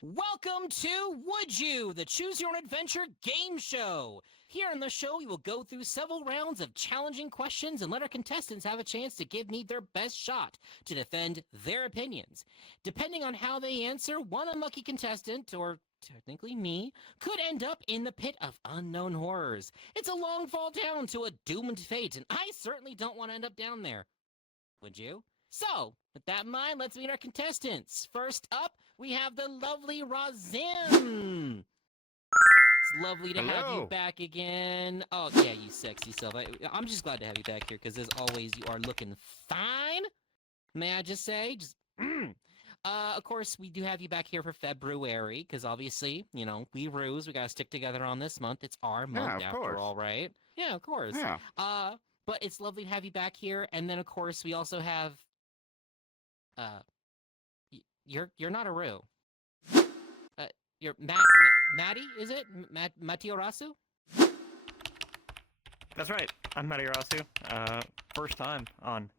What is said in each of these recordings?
Welcome to Would You, the Choose Your Own Adventure game show. Here on the show, we will go through several rounds of challenging questions and let our contestants have a chance to give me their best shot to defend their opinions. Depending on how they answer, one unlucky contestant, or technically me, could end up in the pit of unknown horrors. It's a long fall down to a doomed fate, and I certainly don't want to end up down there. Would you? So, with that in mind, let's meet our contestants. First up, we have the lovely Razim. It's lovely to have you back again. Oh, yeah, you sexy self. I'm just glad to have you back here, because as always, you are looking fine. May I just say? Of course, we do have you back here for Febrooary, because obviously, you know, we roos. We got to stick together on this month. It's our month after all, right? Yeah, of course. Yeah. But it's lovely to have you back here. And then, of course, we also have... You're not a Roo. You're Maddie, is it? Matiorasu? That's right. I'm Matiorasu. First time on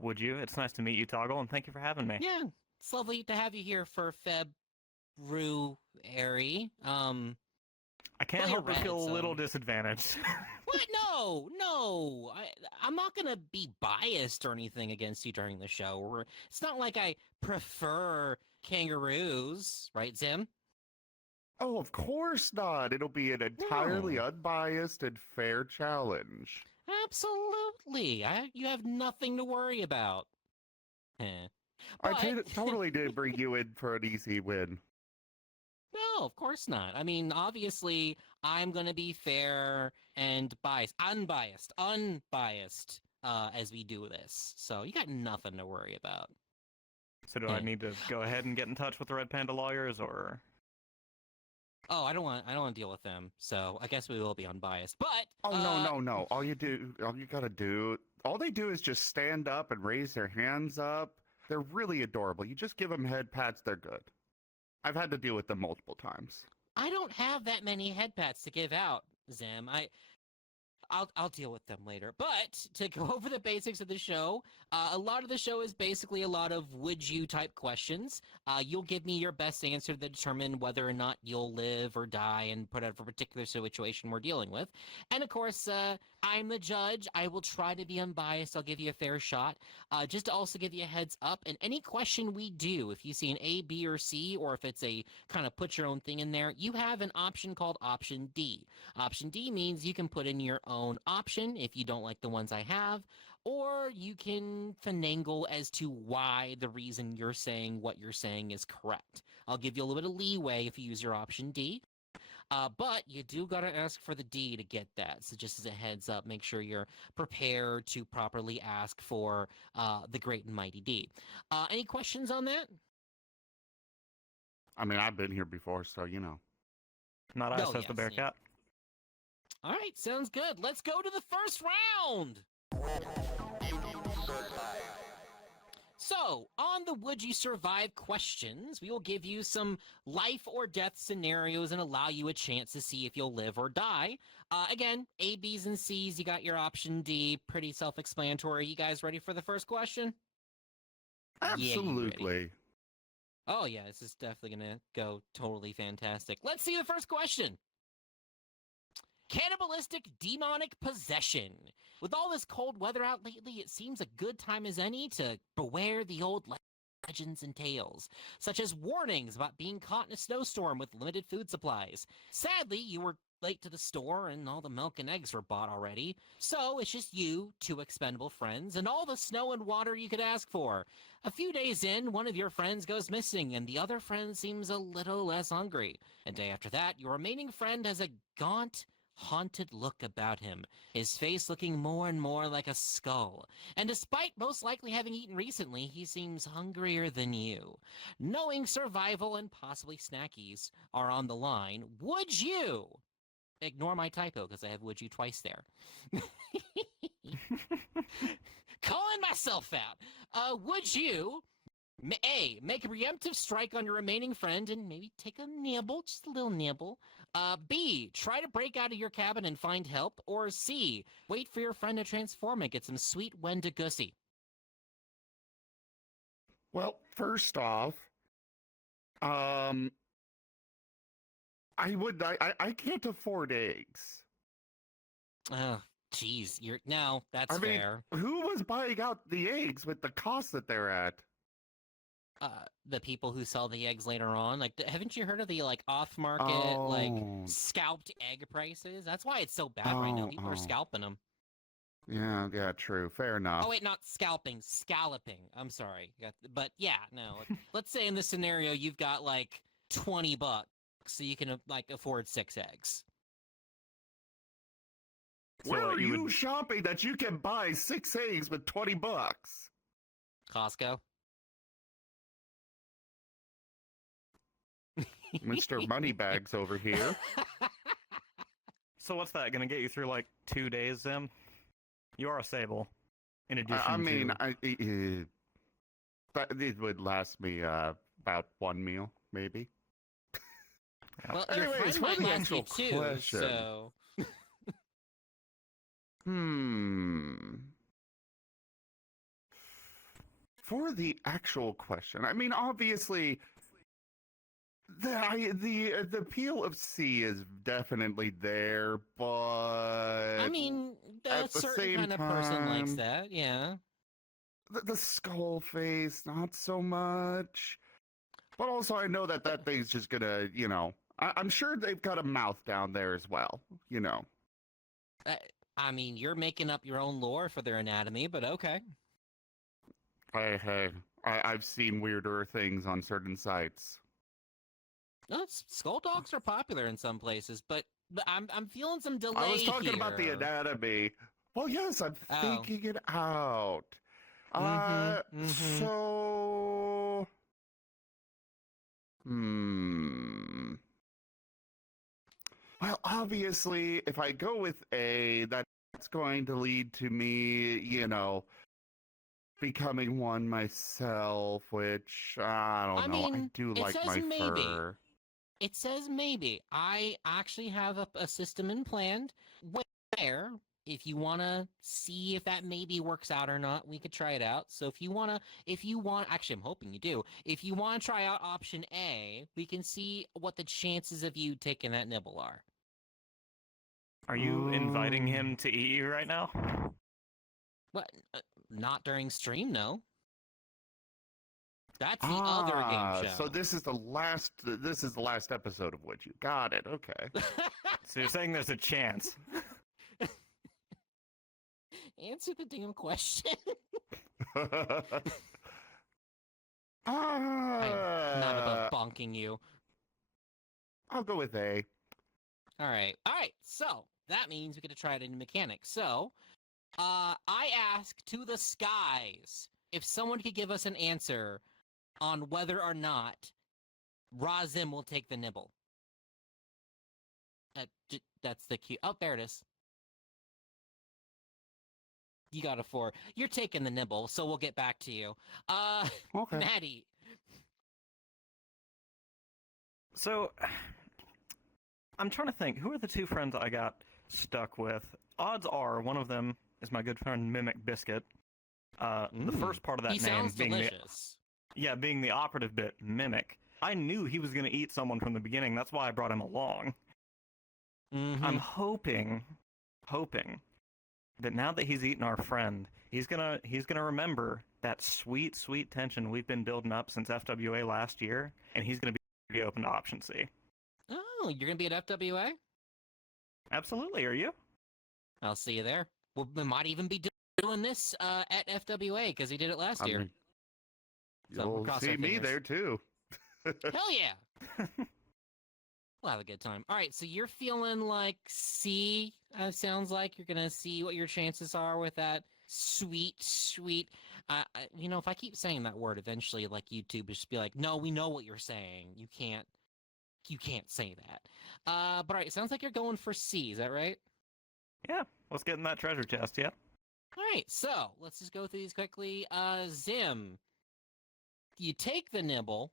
Would You. It's nice to meet you, Toggle, and thank you for having me. Yeah, it's lovely to have you here for Febrooary. I can't help but feel a little disadvantaged. What? No. I'm not gonna be biased or anything against you during the show. It's not like I prefer kangaroos, right, Zim? Oh, of course not. It'll be an entirely unbiased and fair challenge. Absolutely. You have nothing to worry about. But... I totally did bring you in for an easy win. No, of course not. I mean, obviously, I'm going to be fair and unbiased, as we do this. So you got nothing to worry about. So do I need to go ahead and get in touch with the Red Panda lawyers, or? Oh, I don't want to deal with them. So I guess we will be unbiased. But no. All they do is just stand up and raise their hands up. They're really adorable. You just give them head pats, they're good. I've had to deal with them multiple times. I don't have that many head pats to give out, Zim. I'll deal with them later. But to go over the basics of the show, a lot of the show is basically a lot of would you type questions. You'll give me your best answer to determine whether or not you'll live or die and put out a particular situation we're dealing with. And of course, I'm the judge. I will try to be unbiased. I'll give you a fair shot. Just to also give you a heads up, in any question we do, if you see an A, B, or C, or if it's a kind of put your own thing in there, you have an option called Option D. Option D means you can put in your own option if you don't like the ones I have, or you can finagle as to why the reason you're saying what you're saying is correct. I'll give you a little bit of leeway if you use your Option D. But you do gotta ask for the D to get that. So just as a heads up, make sure you're prepared to properly ask for the great and mighty D. Any questions on that? I mean, I've been here before, so you know. Not us, says the Bearcat. Yeah. All right, sounds good. Let's go to the first round. So, on the Would You Survive questions, we will give you some life or death scenarios and allow you a chance to see if you'll live or die. Again, A, B's, and C's, you got your option D. Pretty self-explanatory. You guys ready for the first question? Absolutely. Yeah, oh, yeah, this is definitely going to go totally fantastic. Let's see the first question. Cannibalistic demonic possession. With all this cold weather out lately, it seems a good time as any to beware the old legends and tales, such as warnings about being caught in a snowstorm with limited food supplies. Sadly, you were late to the store and all the milk and eggs were bought already, so it's just you, 2 expendable friends, and all the snow and water you could ask for. A few days in, one of your friends goes missing and the other friend seems a little less hungry. A day after that, your remaining friend has a gaunt, haunted look about him, his face looking more and more like a skull. And despite most likely having eaten recently, he seems hungrier than you. Knowing survival and possibly snackies are on the line, would you... Ignore my typo, because I have would you twice there. Calling myself out. Would you... A, make a preemptive strike on your remaining friend and maybe take a nibble, just a little nibble. B, try to break out of your cabin and find help. Or C, wait for your friend to transform and get some sweet Wendigoosey. Well, first off, I can't afford eggs. Oh, jeez. No, that's I mean, fair. who was buying out the eggs with the cost that they're at? The people who sell the eggs later on. Like, haven't you heard of the like off-market scalped egg prices? That's why it's so bad right now. People are scalping them. Yeah, true. Fair enough. Oh wait, not scalping, scalloping. I'm sorry. But yeah, no. Let's say in this scenario you've got like $20, so you can like afford 6 eggs. Where are you shopping that you can buy 6 eggs with $20? Costco. Mr. Moneybags over here. So what's that going to get you through like 2 days, Zim? You are a sable. In addition it would last me about 1 meal, maybe. Well, your friend might last you 2, so... For the actual question, I mean, obviously, the appeal of C is definitely there, but I mean, a certain kind of person likes that, yeah. The skull face, not so much. But also, I know that thing's just gonna, I'm sure they've got a mouth down there as well, I mean, you're making up your own lore for their anatomy, but okay. Hey, I've seen weirder things on certain sites. No, skull dogs are popular in some places, but I'm feeling some delay I was talking here. about the anatomy. Well, yes, I'm thinking it out. So... Well, obviously, if I go with A, that's going to lead to me, becoming one myself, which, I don't know. I do like my fur. It says maybe. I actually have a system in planned where, if you want to see if that maybe works out or not, we could try it out. So if you want, actually, I'm hoping you do. If you want to try out option A, we can see what the chances of you taking that nibble are. Are you inviting him to eat you right now? What? Not during stream, no. That's the other game show. So this is the last episode of Would You? Got it. Okay. So you're saying there's a chance? Answer the damn question. I'm not about bonking you. I'll go with A. All right. So that means we get to try it in mechanics. So, I ask to the skies if someone could give us an answer on whether or not Razim will take the nibble. That's the cue. Oh, there it is. You got a 4. You're taking the nibble, so we'll get back to you. Okay. Maddie. So, I'm trying to think. Who are the 2 friends I got stuck with? Odds are one of them is my good friend Mimic Biscuit. The first part of that he name sounds being delicious. being the operative bit, Mimic. I knew he was going to eat someone from the beginning. That's why I brought him along. I'm hoping that now that he's eaten our friend, he's gonna remember that sweet tension we've been building up since FWA last year, and he's gonna be open to option C. Oh, you're gonna be at FWA? Absolutely. Are you? I'll see you there. We might even be doing this at FWA because we did it last year. You'll see me there too. Hell yeah! We'll have a good time. All right, so you're feeling like C. Sounds like you're gonna see what your chances are with that sweet. If I keep saying that word, eventually, like YouTube will just be like, "No, we know what you're saying. You can't say that." But all right, it sounds like you're going for C. Is that right? Yeah. Let's get in that treasure chest. Yeah. All right, so let's just go through these quickly. Zim, you take the nibble.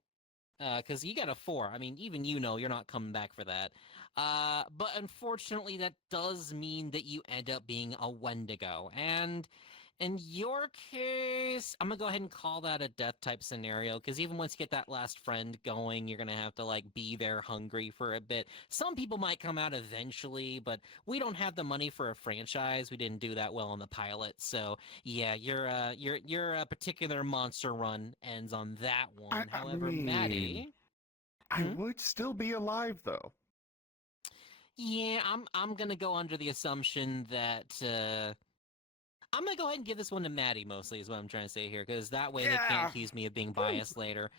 Because you got a 4. I mean, even you're not coming back for that. But unfortunately, that does mean that you end up being a Wendigo. And In your case, I'm gonna go ahead and call that a death type scenario, because even once you get that last friend going, you're gonna have to like be there hungry for a bit. Some people might come out eventually, but we don't have the money for a franchise. We didn't do that well on the pilot, so yeah, your particular monster run ends on that one. I However, mean, Maddie, I would still be alive though. yeah, I'm gonna go under the assumption that I'm gonna go ahead and give this one to Maddie mostly is what I'm trying to say here, because that way they can't accuse me of being biased later.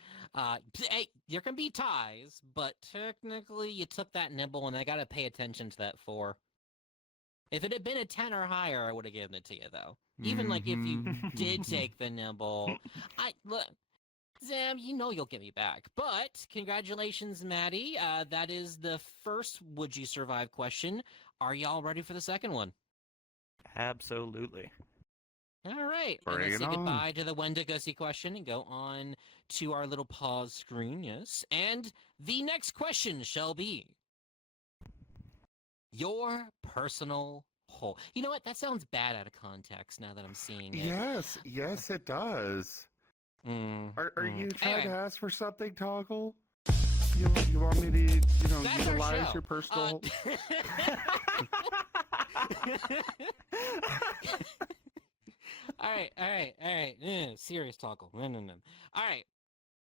Hey, there can be ties, but technically you took that nibble, and I gotta pay attention to that 4. If it had been a 10 or higher, I would have given it to you though. Even like if you did take the nibble, look. Zam, you know you'll get me back. But congratulations, Maddie. That is the first Would You Survive question. Are y'all ready for the second one? Absolutely. All right. And Bring let's it say on. goodbye to the Wendigosi question and go on to our little pause screen. Yes. And the next question shall be your personal hole. You know what? That sounds bad out of context now that I'm seeing it. Yes, it does. Are you trying to ask for something, Toggle? You want me to, That's our utilize show. your personal? All right. Serious toggle. No. All right.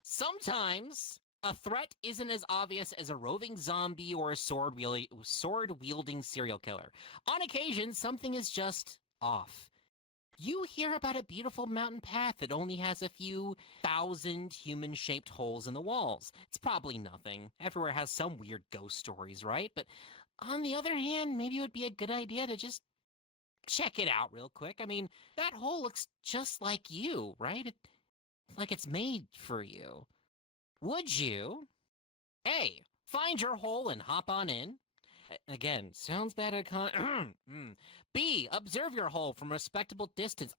Sometimes a threat isn't as obvious as a roving zombie or a sword-wielding serial killer. On occasion, something is just off. You hear about a beautiful mountain path that only has a few thousand human-shaped holes in the walls. It's probably nothing. Everywhere has some weird ghost stories, right? But on the other hand, maybe it would be a good idea to just check it out real quick. I mean, that hole looks just like you, right? Like it's made for you. Would you, A, find your hole and hop on in? Again, sounds bad at B, observe your hole from a respectable distance.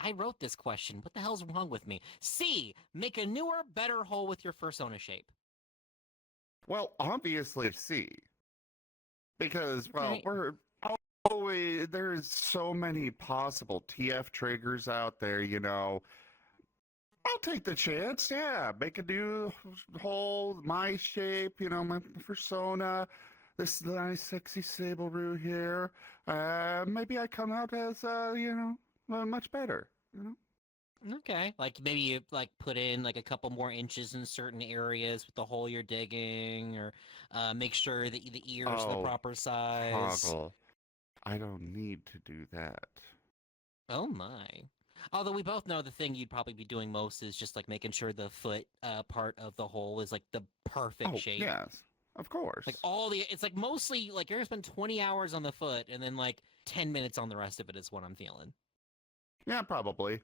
I wrote this question. What the hell's wrong with me? C, make a newer, better hole with your fursona shape. Well, obviously C. Because, well, Okay. there's so many possible TF triggers out there, I'll take the chance, yeah. Make a new hole, my shape, my persona. This nice, sexy Febrooary here. Maybe I come out as, much better, Okay. Like maybe you like put in like a couple more inches in certain areas with the hole you're digging, or make sure that the ears are the proper size. Toggle. I don't need to do that. Oh my. Although we both know the thing you'd probably be doing most is just like making sure the foot part of the hole is like the perfect shape. Yes, of course. Like it's like mostly like you're gonna spend 20 hours on the foot and then like 10 minutes on the rest of it is what I'm feeling. Yeah, probably.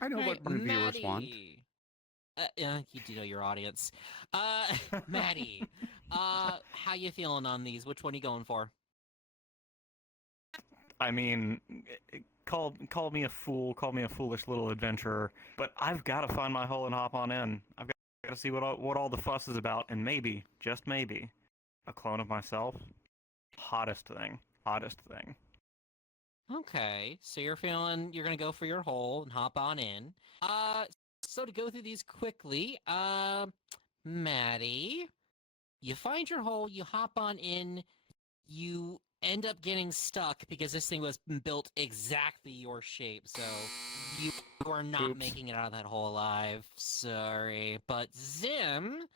I know what my viewers want. Yeah, you do know your audience. Maddie, how you feeling on these? Which one are you going for? I mean, call me a fool, call me a foolish little adventurer, but I've got to find my hole and hop on in. I've got to see what all the fuss is about, and maybe, just maybe, a clone of myself. Hottest thing. Okay, so you're feeling you're gonna go for your hole and hop on in. So to go through these quickly, Maddie, you find your hole, you hop on in, you end up getting stuck because this thing was built exactly your shape, so you are not making it out of that hole alive. Sorry. But Zim,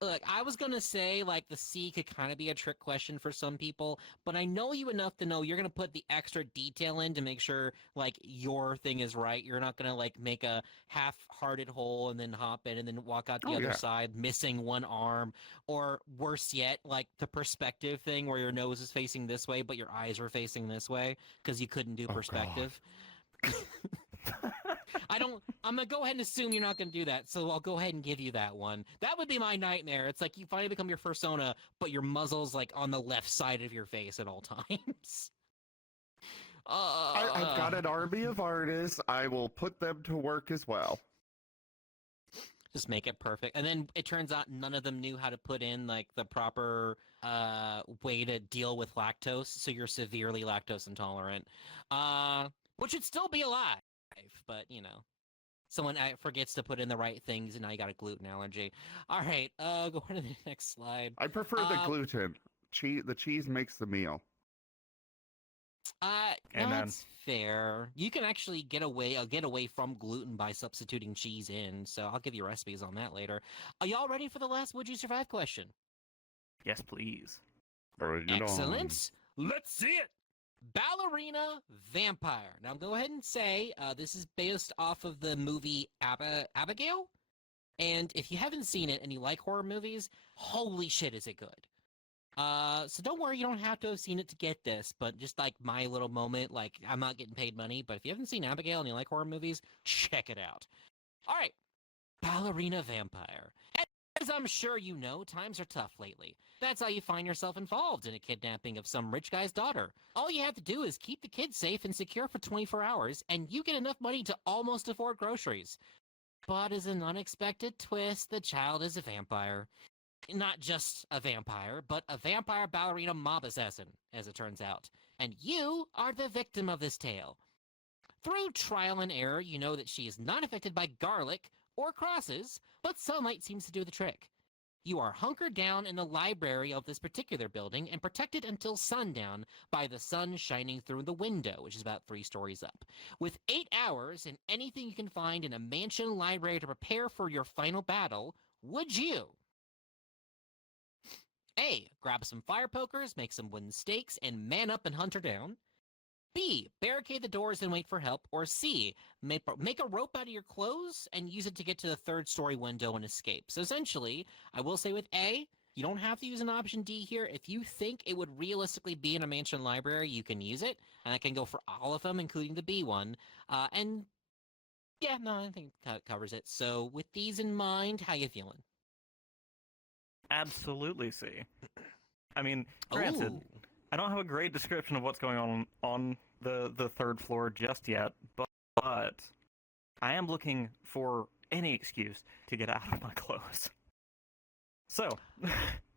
look, I was gonna say, like, the C could kind of be a trick question for some people, but I know you enough to know you're gonna put the extra detail in to make sure, like, your thing is right. You're not gonna, like, make a half-hearted hole and then hop in and then walk out the other side, missing one arm, or worse yet, like, the perspective thing where your nose is facing this way, but your eyes were facing this way, because you couldn't do perspective. I'm gonna go ahead and assume you're not gonna do that, so I'll go ahead and give you that one. That would be my nightmare. It's like you finally become your fursona, but your muzzle's like on the left side of your face at all times. I've got an army of artists. I will put them to work as well. Just make it perfect. And then it turns out none of them knew how to put in like the proper way to deal with lactose, so you're severely lactose intolerant. Which would still be alive, but you know. Someone forgets to put in the right things, and now you got a gluten allergy. All right, go on to the next slide. I prefer the gluten. The cheese makes the meal. No, Amen. that's fair. You can actually get away from gluten by substituting cheese in. So I'll give you recipes on that later. Are y'all ready for the last Would You Survive question? Yes, please. Bring it on. Excellent. Let's see it. Ballerina Vampire. Now, go ahead and say this is based off of the movie Abigail. And if you haven't seen it and you like horror movies, holy shit, is it good. So don't worry, you don't have to have seen it to get this, but just like my little moment, like I'm not getting paid money, but if you haven't seen Abigail and you like horror movies, check it out. All right, Ballerina Vampire. As I'm sure you know, times are tough lately. That's how you find yourself involved in a kidnapping of some rich guy's daughter. All you have to do is keep the kid safe and secure for 24 hours, and you get enough money to almost afford groceries. But as an unexpected twist, the child is a vampire. Not just a vampire, but a vampire ballerina mob assassin, as it turns out. And you are the victim of this tale. Through trial and error, you know that she is not affected by garlic or crosses, but sunlight seems to do the trick. You are hunkered down in the library of this particular building and protected until sundown by the sun shining through the window, which is about 3 stories up. With 8 hours and anything you can find in a mansion library to prepare for your final battle, would you? A. Grab some fire pokers, make some wooden stakes, and man up and hunt her down. B. Barricade the doors and wait for help. Or C. Make a rope out of your clothes and use it to get to the 3rd-story window and escape. So essentially, I will say with A, you don't have to use an option D here. If you think it would realistically be in a mansion library, you can use it. And I can go for all of them, including the B one. And yeah, no, I think that covers it. So with these in mind, how you feeling? Absolutely C. I mean, granted, Ooh. I don't have a great description of what's going on the 3rd floor just yet, but I am looking for any excuse to get out of my clothes. So,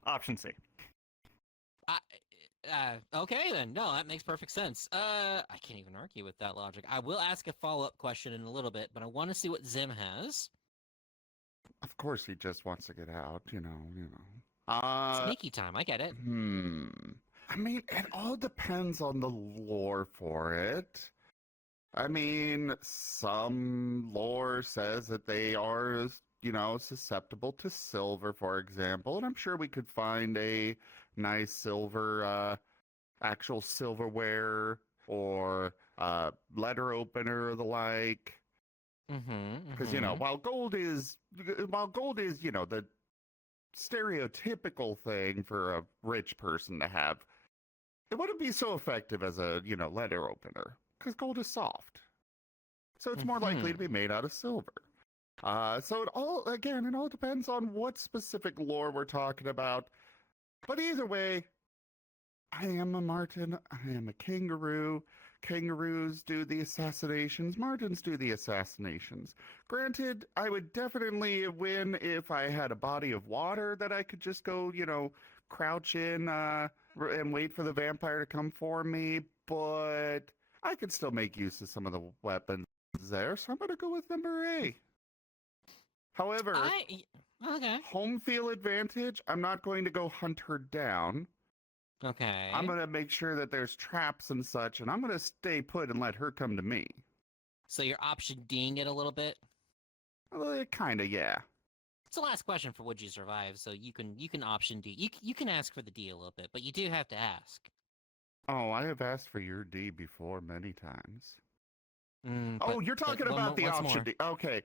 option C. Okay then. No, that makes perfect sense. I can't even argue with that logic. I will ask a follow-up question in a little bit, but I want to see what Zim has. Of course, he just wants to get out. You know. Sneaky time. I get it. I mean, it all depends on the lore for it. I mean, some lore says that they are, you know, susceptible to silver, for example, and I'm sure we could find a nice silver, actual silverware or letter opener or the like. Because you know, while gold is, you know, the stereotypical thing for a rich person to have, it wouldn't be so effective as a, you know, letter opener because gold is soft, so it's more likely to be made out of silver. So it all depends on what specific lore we're talking about. But either way, I am a marten, I am a kangaroo. Kangaroos do the assassinations, martens do the assassinations. Granted, I would definitely win if I had a body of water that I could just go, you know, crouch in and wait for the vampire to come for me, but I could still make use of some of the weapons there, so I'm going to go with number A. However, home field advantage, I'm not going to go hunt her down. Okay. I'm going to make sure that there's traps and such, and I'm going to stay put and let her come to me. So you're option D'ing it a little bit? Kind of, yeah. It's the last question for Would You Survive, so you can option D. You can ask for the D a little bit, but you do have to ask. Oh, I have asked for your D before many times. Oh, you're talking about the option D. Okay.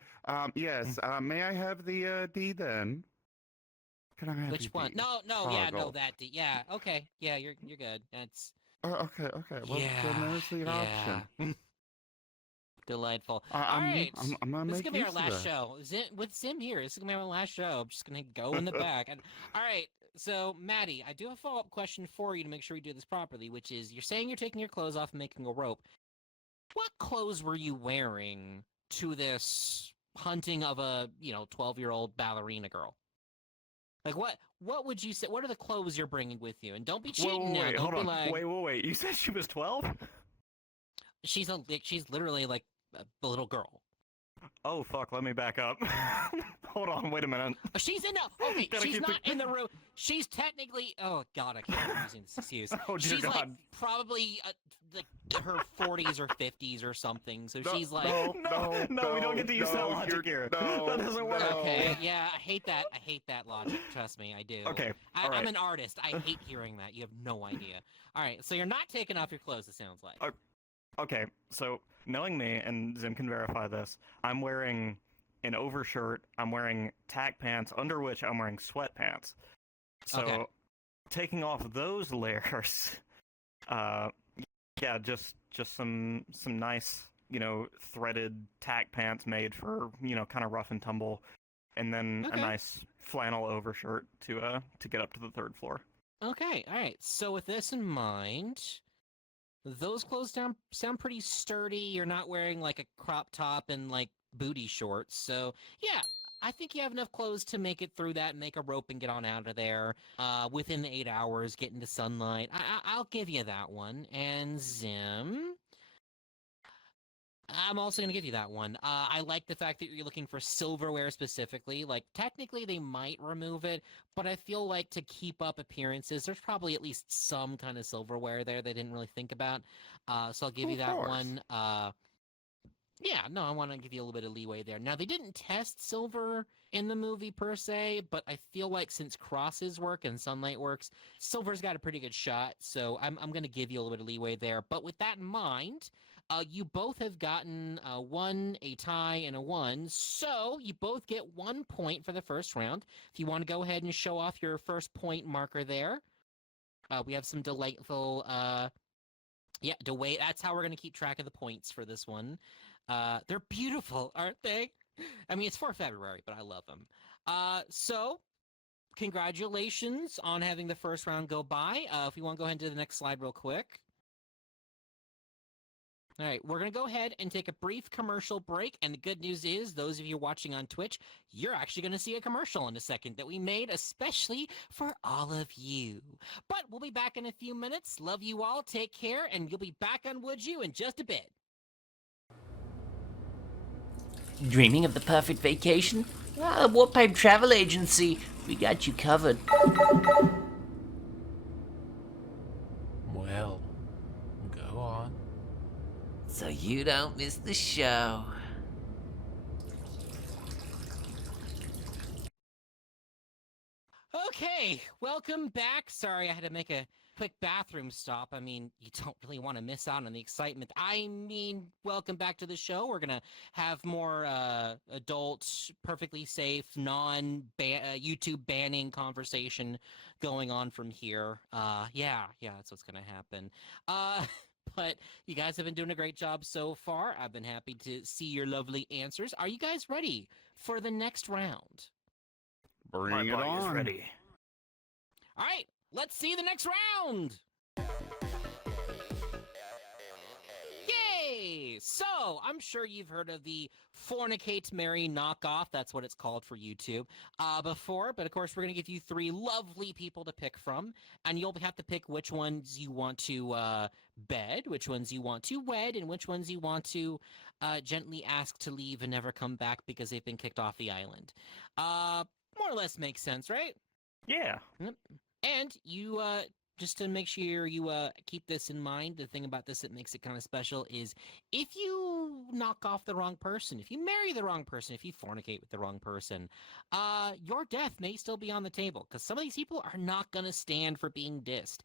Yes. May I have the D then? Can I have which one? D? No, Toggle. that D. Yeah, okay. Yeah, you're good. That's Okay. Well, then there's the option. Delightful. I'm gonna This is make gonna be our use of last that. show. With Sim here, this is gonna be our last show. I'm just gonna go in the back. And all right, so Maddie, I do have a follow-up question for you to make sure we do this properly, which is you're saying you're taking your clothes off and making a rope. What clothes were you wearing to this hunting of a 12-year-old ballerina girl. Like what would you say? What are the clothes you're bringing with you? And don't be cheating now. Wait, Don't hold be on. like Wait. You said she was 12? she's literally like a little girl. Oh, fuck, let me back up. Hold on, wait a minute. She's in the okay. Gotta She's keep not the- in the room. She's technically. Oh God, I can't believe using this excuse. Oh, dear she's like God. probably like her 40s or 50s or something. So she's like. No, we don't get to use that logic here. That doesn't work. Okay, yeah, I hate that logic. Trust me, I do. Okay, all right. I'm an artist. I hate hearing that. You have no idea. All right, so you're not taking off your clothes. It sounds like. Okay, so knowing me, and Zim can verify this, I'm wearing an overshirt, I'm wearing tack pants, under which I'm wearing sweatpants. So, Okay. taking off those layers, yeah, just some nice, threaded tack pants made for, kind of rough and tumble, and then Okay. a nice flannel overshirt to get up to the third floor. Okay, all right. So with this in mind, those clothes sound pretty sturdy. You're not wearing like a crop top and like booty shorts. So yeah, I think you have enough clothes to make it through that, make a rope and get on out of there within the 8 hours, get into sunlight. I'll give you that one. And Zim, I'm also going to give you that one. I like the fact that you're looking for silverware specifically. Like, technically, they might remove it, but I feel like to keep up appearances, there's probably at least some kind of silverware there they didn't really think about. So I'll give you that one. Yeah, no, I want to give you a little bit of leeway there. Now, they didn't test silver in the movie per se, but I feel like since crosses work and sunlight works, silver's got a pretty good shot. So I'm going to give you a little bit of leeway there. But with that in mind, you both have gotten a 1, a tie, and a 1. So you both get 1 point for the first round. If you want to go ahead and show off your first point marker there, we have some delightful... yeah, that's how we're going to keep track of the points for this one. They're beautiful, aren't they? I mean, it's for Febrooary, but I love them. So, congratulations on having the first round go by. If we want to go ahead and do the next slide real quick. All right, we're going to go ahead and take a brief commercial break, and the good news is, those of you watching on Twitch, you're actually going to see a commercial in a second that we made especially for all of you. But we'll be back in a few minutes. Love you all, take care, and you'll be back on Would You in just a bit. Dreaming of the perfect vacation? Ah, Warpipe Travel Agency. We got you covered. Well, go on. So you don't miss the show. Okay, welcome back. Sorry, I had to make a quick bathroom stop. I mean, you don't really want to miss out on the excitement. I mean, welcome back to the show. We're going to have more adult, perfectly safe, non-YouTube banning conversation going on from here. Yeah, that's what's going to happen. But you guys have been doing a great job so far. I've been happy to see your lovely answers. Are you guys ready for the next round? Bring it body is on. ready. All right, let's see the next round. Yay! So, I'm sure you've heard of the Fornicate Marry knockoff. That's what it's called for YouTube before. But of course, we're going to give you 3 lovely people to pick from. And you'll have to pick which ones you want to bed, which ones you want to wed, and which ones you want to gently ask to leave and never come back because they've been kicked off the island. More or less makes sense, right? Yeah. And you, just to make sure you keep this in mind, the thing about this that makes it kind of special is if you knock off the wrong person, if you marry the wrong person, if you fornicate with the wrong person, your death may still be on the table because some of these people are not going to stand for being dissed.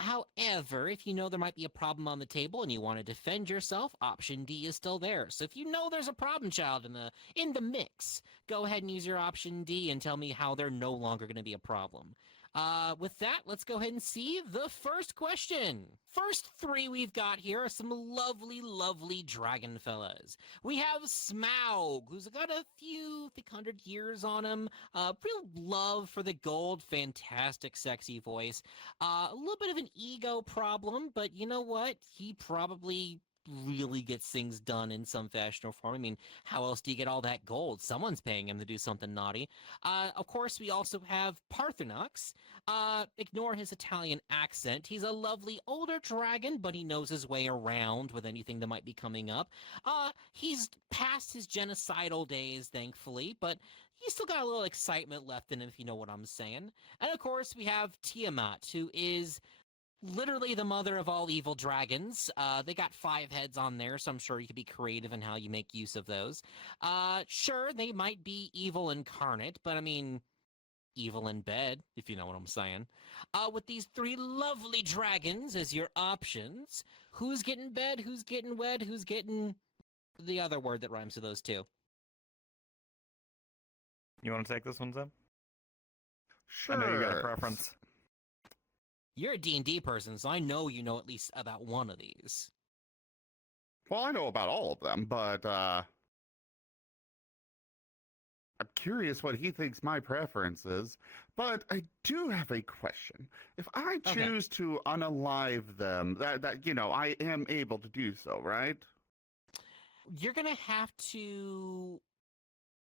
However, if you know there might be a problem on the table and you want to defend yourself, option D is still there. So if you know there's a problem child in the mix, go ahead and use your option D and tell me how they're no longer going to be a problem. With that, let's go ahead and see the first question. First 3 we've got here are some lovely, lovely dragon fellas. We have Smaug, who's got a few thick 100 years on him. Real love for the gold, fantastic, sexy voice. A little bit of an ego problem, but you know what? He probably really gets things done in some fashion or form. I mean, how else do you get all that gold? Someone's paying him to do something naughty. Of course, we also have Parthenax. Ignore his Italian accent. He's a lovely older dragon, but he knows his way around with anything that might be coming up. He's past his genocidal days, thankfully, but he's still got a little excitement left in him, if you know what I'm saying. And of course, we have Tiamat, who is literally the mother of all evil dragons. They got 5 heads on there, so I'm sure you could be creative in how you make use of those. Sure, they might be evil incarnate, but I mean, evil in bed, if you know what I'm saying. With these 3 lovely dragons as your options, who's getting bed, who's getting wed, who's getting the other word that rhymes with those 2? You want to take this one, Zim? Sure. I know you got a preference. You're a D&D person, so I know you know at least about one of these. Well, I know about all of them, but I'm curious what he thinks my preference is. But I do have a question. If I choose to unalive them, that you know, I am able to do so, right? You're gonna have to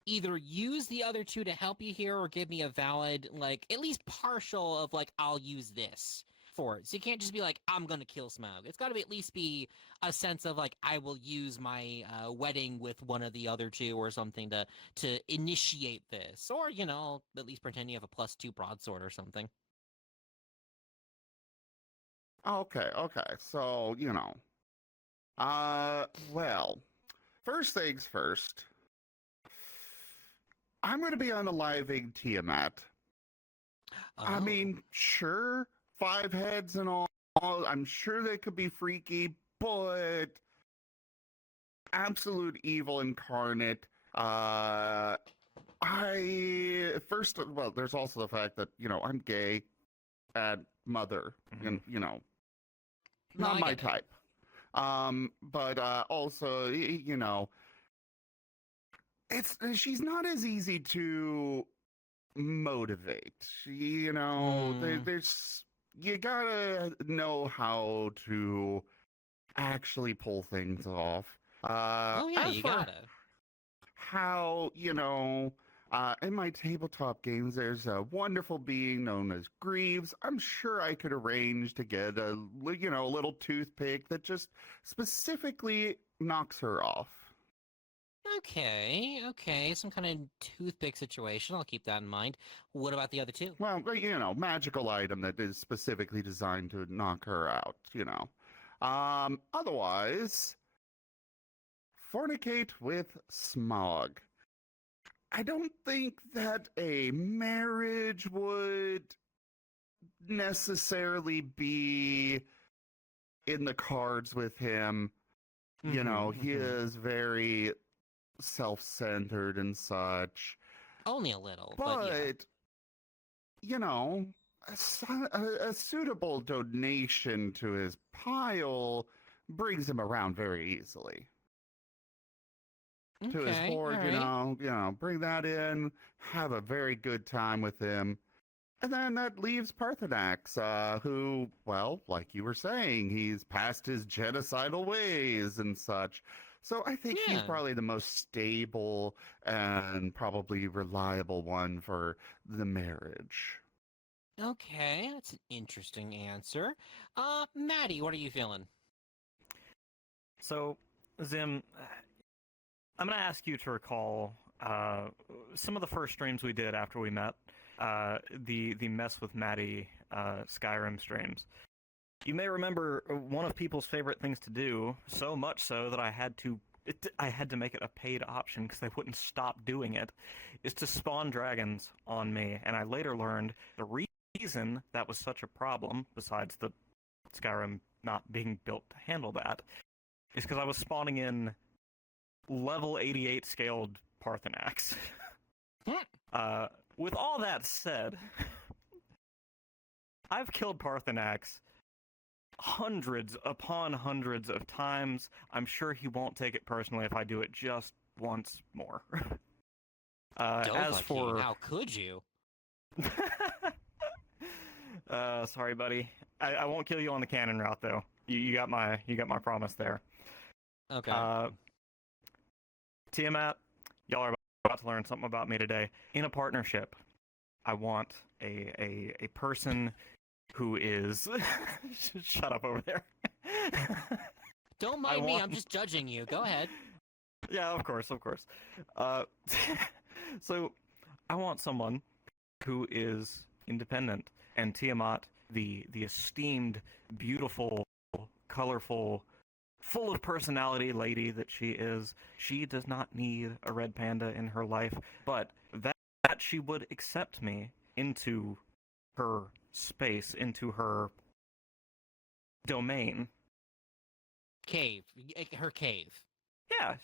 either use the other 2 to help you here or give me a valid, like, at least partial of, like, I'll use this for it. So you can't just be like, I'm gonna kill Smaug. It's gotta be at least be a sense of, like, I will use my wedding with one of the other 2 or something to initiate this. Or, you know, at least pretend you have a +2 broadsword or something. Okay. So, you know. Well, first things first. I'm going to be unaliving Tiamat. I mean, sure, 5 heads and all. I'm sure they could be freaky, but absolute evil incarnate. Well, there's also the fact that, you know, I'm gay and mother, and, you know, not my type. But also, you know, she's not as easy to motivate. You know, there's you gotta know how to actually pull things off. You gotta. How, you know, in my tabletop games, there's a wonderful being known as Greaves. I'm sure I could arrange to get a, you know, a little toothpick that just specifically knocks her off. Okay, some kind of toothpick situation. I'll keep that in mind. What about the other 2? Well, you know, magical item that is specifically designed to knock her out, you know. Otherwise, fornicate with Smaug. I don't think that a marriage would necessarily be in the cards with him. You know, he is very self-centered and such. Only a little, but yeah. You know, a suitable donation to his pile brings him around very easily. To his hoard, right. you know, bring that in, have a very good time with him. And then that leaves Parthenax, who, well, like you were saying, he's past his genocidal ways and such. So I think he's probably the most stable and probably reliable one for the marriage. Okay, that's an interesting answer. Maddie, what are you feeling? So, Zim, I'm going to ask you to recall some of the first streams we did after we met, the Mess with Maddie Skyrim streams. You may remember one of people's favorite things to do, so much so that I had to make it a paid option because they wouldn't stop doing it, is to spawn dragons on me. And I later learned the reason that was such a problem, besides the Skyrim not being built to handle that, is because I was spawning in level 88 scaled Parthenax. With all that said, I've killed Parthenax hundreds upon hundreds of times. I'm sure he won't take it personally if I do it just once more. As for how could you? Sorry, buddy. I won't kill you on the canon route, though. You got my promise there. Okay. Tiamat, y'all are about to learn something about me today. In a partnership, I want a person who is... Shut up over there. Don't I mind me. want- I'm just judging you. Go ahead. Yeah, of course. So, I want someone who is independent, and Tiamat, the esteemed, beautiful, colorful, full of personality lady that she is, she does not need a red panda in her life, but that she would accept me into her space, into her domain. Cave. Her cave. Yeah,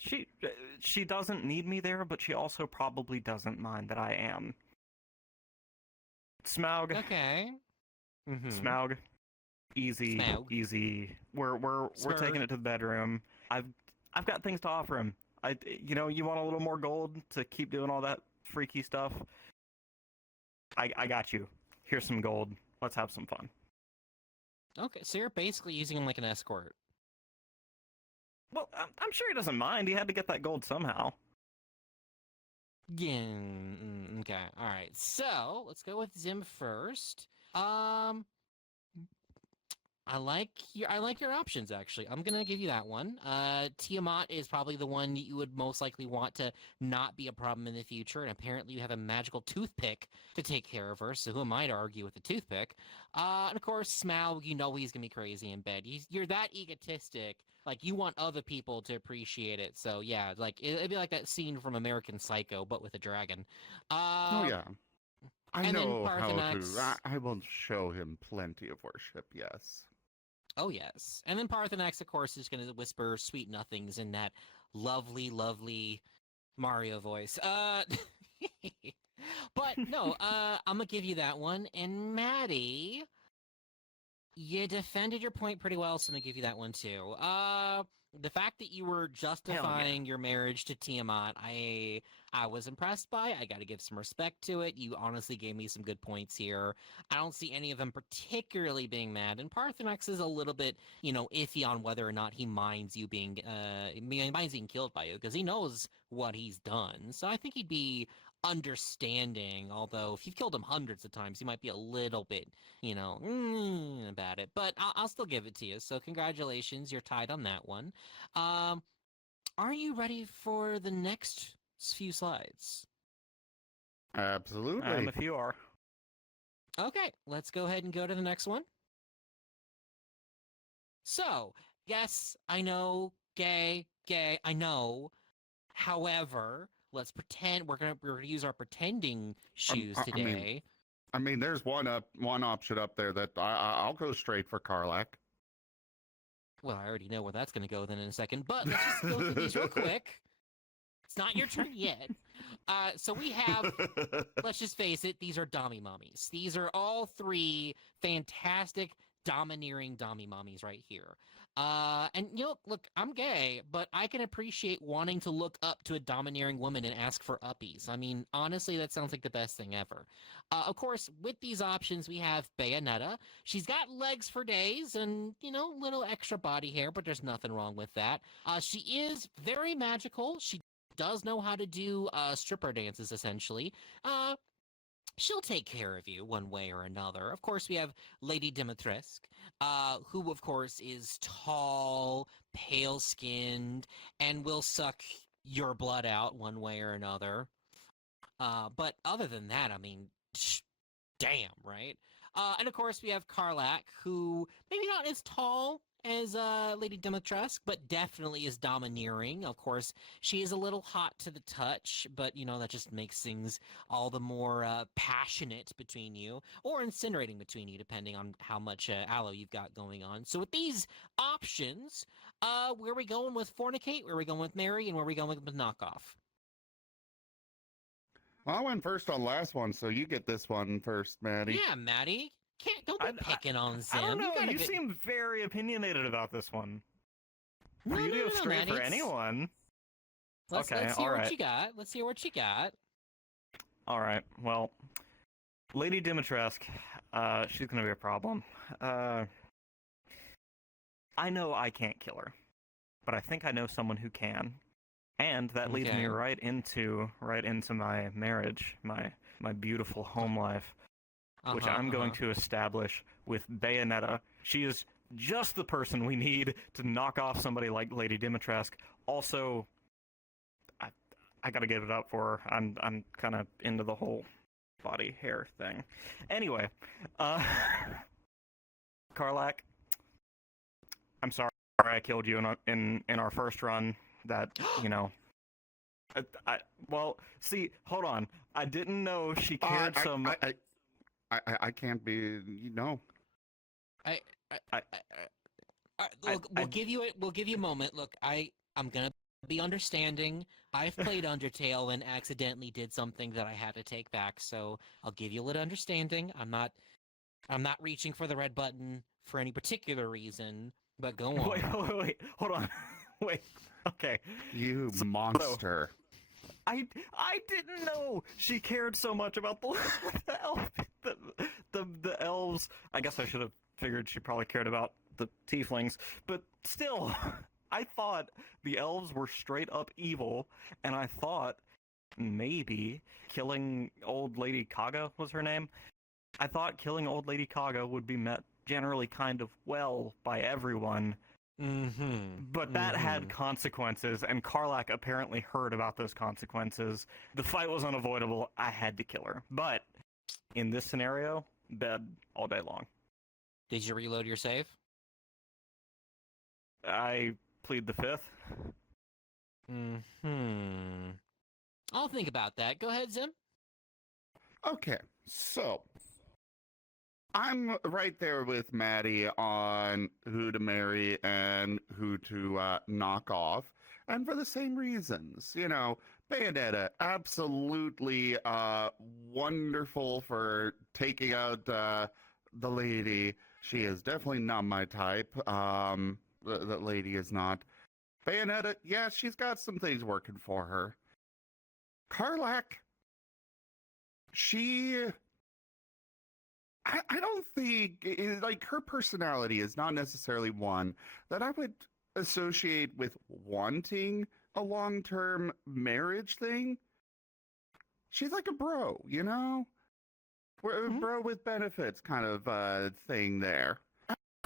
she doesn't need me there, but she also probably doesn't mind that I am. Smaug. Okay. Mm-hmm. Smaug. Easy. Smaug. Easy. We're Smurg. taking it to the bedroom. I've got things to offer him. You want a little more gold to keep doing all that freaky stuff? I got you. Here's some gold. Let's have some fun. Okay, so you're basically using him like an escort. Well, I'm sure he doesn't mind. He had to get that gold somehow. Yeah. Okay. All right. So let's go with Zim first. I like your options actually. I'm gonna give you that one. Tiamat is probably the one you would most likely want to not be a problem in the future, and apparently you have a magical toothpick to take care of her. So who am I to argue with the toothpick? And of course, Smaug, you know he's gonna be crazy in bed. You're that egotistic. Like you want other people to appreciate it. So yeah, like it'd be like that scene from American Psycho, but with a dragon. Oh yeah. I and then know how to. Parthenax- I will show him plenty of worship. Yes. Oh, yes. And then Parthenax, of course, is going to whisper sweet nothings in that lovely, lovely Mario voice. But no, I'm going to give you that one. And Maddie, you defended your point pretty well, so I'm going to give you that one too. The fact that you were justifying your marriage to Tiamat, I was impressed by. I got to give some respect to it. You honestly gave me some good points here. I don't see any of them particularly being mad. And Parthenax is a little bit, iffy on whether or not he minds you being killed by you because he knows what he's done. So I think he'd be understanding. Although if you've killed him hundreds of times, he might be a little bit, about it. But I'll still give it to you. So congratulations, you're tied on that one. Are you ready for the next few slides? Absolutely. If you are. Okay, let's go ahead and go to the next one. So, yes, I know, gay, I know. However, let's pretend we're gonna use our pretending shoes today. I mean, there's one option up there that I'll go straight for Karlak. Well, I already know where that's going to go then in a second, but let's just go through these real quick. It's not your turn yet. So we have, let's just face it, these are Dommy Mommies. These are all three fantastic, domineering Dommy Mommies right here. And, look, I'm gay, but I can appreciate wanting to look up to a domineering woman and ask for uppies. I mean, honestly, that sounds like the best thing ever. Of course, with these options, we have Bayonetta. She's got legs for days and, little extra body hair, but there's nothing wrong with that. She is very magical. She does know how to do stripper dances, essentially. She'll take care of you one way or another. Of course, we have Lady Dimitrescu, who, of course, is tall, pale-skinned, and will suck your blood out one way or another. But other than that, I mean, damn, right? And of course, we have Karlak, who maybe not as tall as Lady Dimitrescu, but definitely is domineering. Of course, she is a little hot to the touch, but, that just makes things all the more passionate between you, or incinerating between you, depending on how much aloe you've got going on. So with these options, where are we going with Fornicate, where are we going with Marry, and where are we going with Knockoff? Well, I went first on last one, so you get this one first, Maddie. Yeah, Maddie. Don't be picking on Zim. I don't know. You seem very opinionated about this one. No, you no, go straight Maddie, for anyone. Let's hear what you got. Let's hear what you got. All right. Well, Lady Dimitrescu, she's gonna be a problem. I know I can't kill her. but I think I know someone who can. And that leads me Okay. right into my marriage, my beautiful home life, which I'm going to establish with Bayonetta. She is just the person we need to knock off somebody like Lady Dimitrescu. Also, I gotta give it up for her. I'm kind of into the whole body hair thing. Anyway, Karlak, I'm sorry I killed you in our first run. That, you know, well, see, hold on. I didn't know she cared so much. I can't be, you know. Look, we'll give you a moment. Look, I'm gonna be understanding. I've played Undertale and accidentally did something that I had to take back, so I'll give you a little understanding. I'm not reaching for the red button for any particular reason, but go on. Wait, hold on. Wait, okay. You monster. I didn't know she cared so much about the elves. I guess I should have figured she probably cared about the tieflings, but still, I thought the elves were straight up evil, and I thought maybe killing old lady Kaga was her name. I thought killing old lady Kaga would be met generally kind of well by everyone. But that had consequences, and Karlak apparently heard about those consequences. The fight was unavoidable. I had to kill her. But in this scenario, bed all day long. Did you reload your save? I plead the fifth. I'll think about that. Go ahead, Zim. Okay, so I'm right there with Maddie on who to marry and who to knock off, and for the same reasons. You know, Bayonetta, absolutely wonderful for taking out the lady. She is definitely not my type. The lady is not. Bayonetta, yeah, she's got some things working for her. Karlak, I don't think, like, her personality is not necessarily one that I would associate with wanting a long-term marriage thing. She's like a bro, you know? Bro with benefits kind of thing there.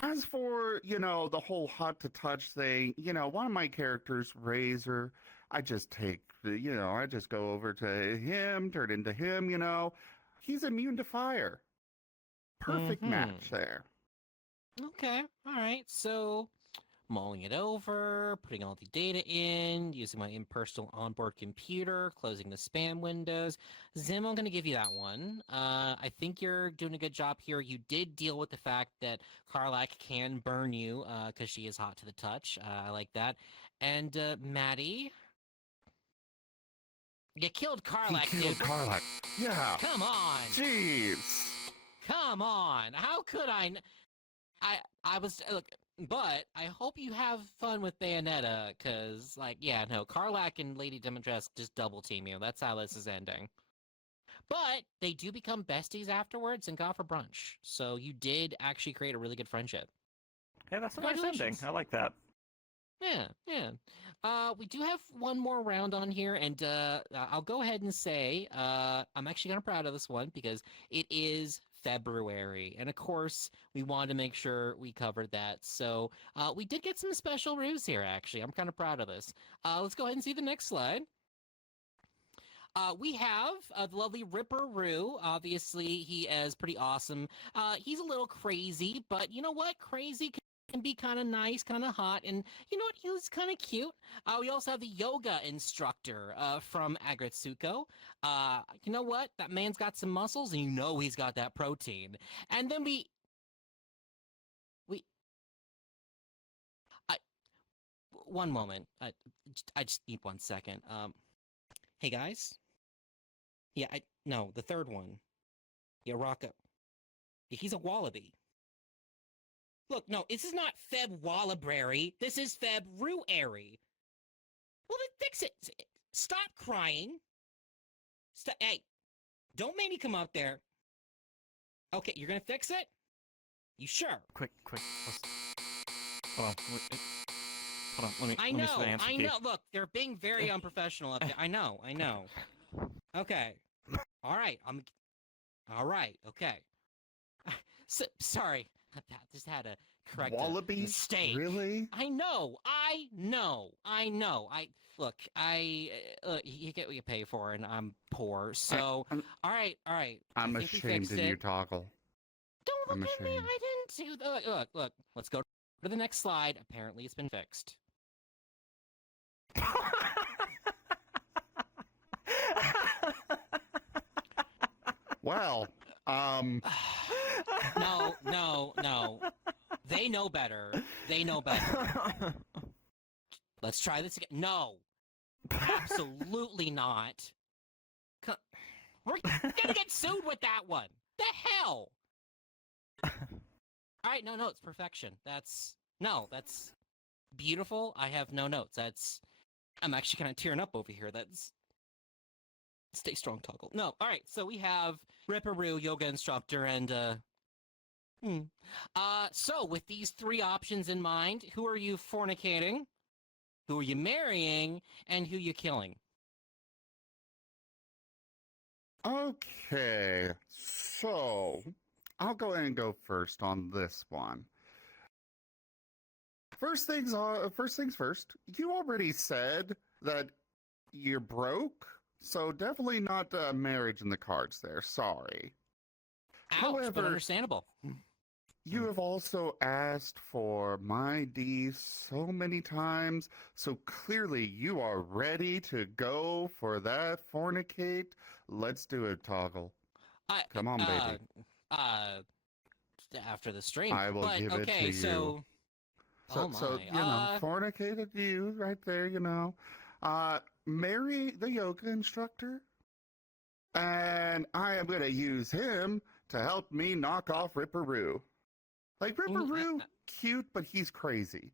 As for, you know, the whole hot to touch thing, you know, one of my characters, Razor, I just I just go over to him, turn into him, you know. He's immune to fire. Perfect match there. Okay, all right. So, mulling it over, putting all the data in, using my impersonal onboard computer, closing the spam windows. Zim, I'm going to give you that one. I think you're doing a good job here. You did deal with the fact that Karlak can burn you because she is hot to the touch. I like that. And Maddie, you killed Karlak, He killed dude. Karlak. Yeah. Come on. Jeez. Come on. How could I? I was look, but I hope you have fun with Bayonetta, because yeah, no, Karlak and Lady Dimitrescu just double team you. That's how this is ending. But they do become besties afterwards and go out for brunch. So you did actually create a really good friendship. Hey, that's a nice ending. I like that. Yeah. We do have one more round on here, and I'll go ahead and say I'm actually kind of proud of this one because it is Febrooary, and of course we wanted to make sure we covered that. So we did get some special roos here. Actually, I'm kind of proud of this. Let's go ahead and see the next slide. We have the lovely Ripper Roo. Obviously, he is pretty awesome. He's a little crazy, but you know what? Crazy can be kind of nice, kind of hot, and you know what? He was kind of cute. We also have the yoga instructor from Agretsuko. You know what? That man's got some muscles, and you know he's got that protein. And then one moment. I just need 1 second. Hey guys. Yeah, no, the third one. Yeah, Rocco. Yeah, he's a wallaby. Look, no, this is not Febrooary. This is Febrooary. Well, then fix it. Stop crying. Hey, don't make me come up there. Okay, you're gonna fix it? You sure? Quick. Hold on. Hold on, let me I see know, the answer I key. know. Look, they're being very unprofessional up there. I know. Okay. All right. All right. Okay. Sorry. I just had to correct a Wallaby? mistake. Really? I know. Look. You get what you pay for, and I'm poor. So, I'm all right. I I'm think we ashamed fixed of it. you, Toggle. Don't I'm look at me. ashamed. I didn't do. Look. Let's go to the next slide. Apparently, it's been fixed. Well, No. They know better. Let's try this again. No. Absolutely not. We're gonna get sued with that one. The hell? All right, no, it's perfection. That's beautiful. I have no notes. I'm actually kind of tearing up over here. Stay strong, Toggle. No, all right. So we have Ripperoo, yoga instructor, and So with these three options in mind, who are you fornicating? Who are you marrying? And who you killing? okay. So, I'll go ahead and go first on this one. First things first. You already said that you're broke, so definitely not marriage in the cards there. Sorry. Ouch, However, but understandable. You have also asked for my D so many times, so clearly you are ready to go for that fornicate. Let's do it, Toggle. Come on, baby. After the stream. I will give it to you. So, oh my. So fornicated you right there, marry the yoga instructor, and I am going to use him to help me knock off Ripperoo. Like, Ripperoo, cute, but he's crazy.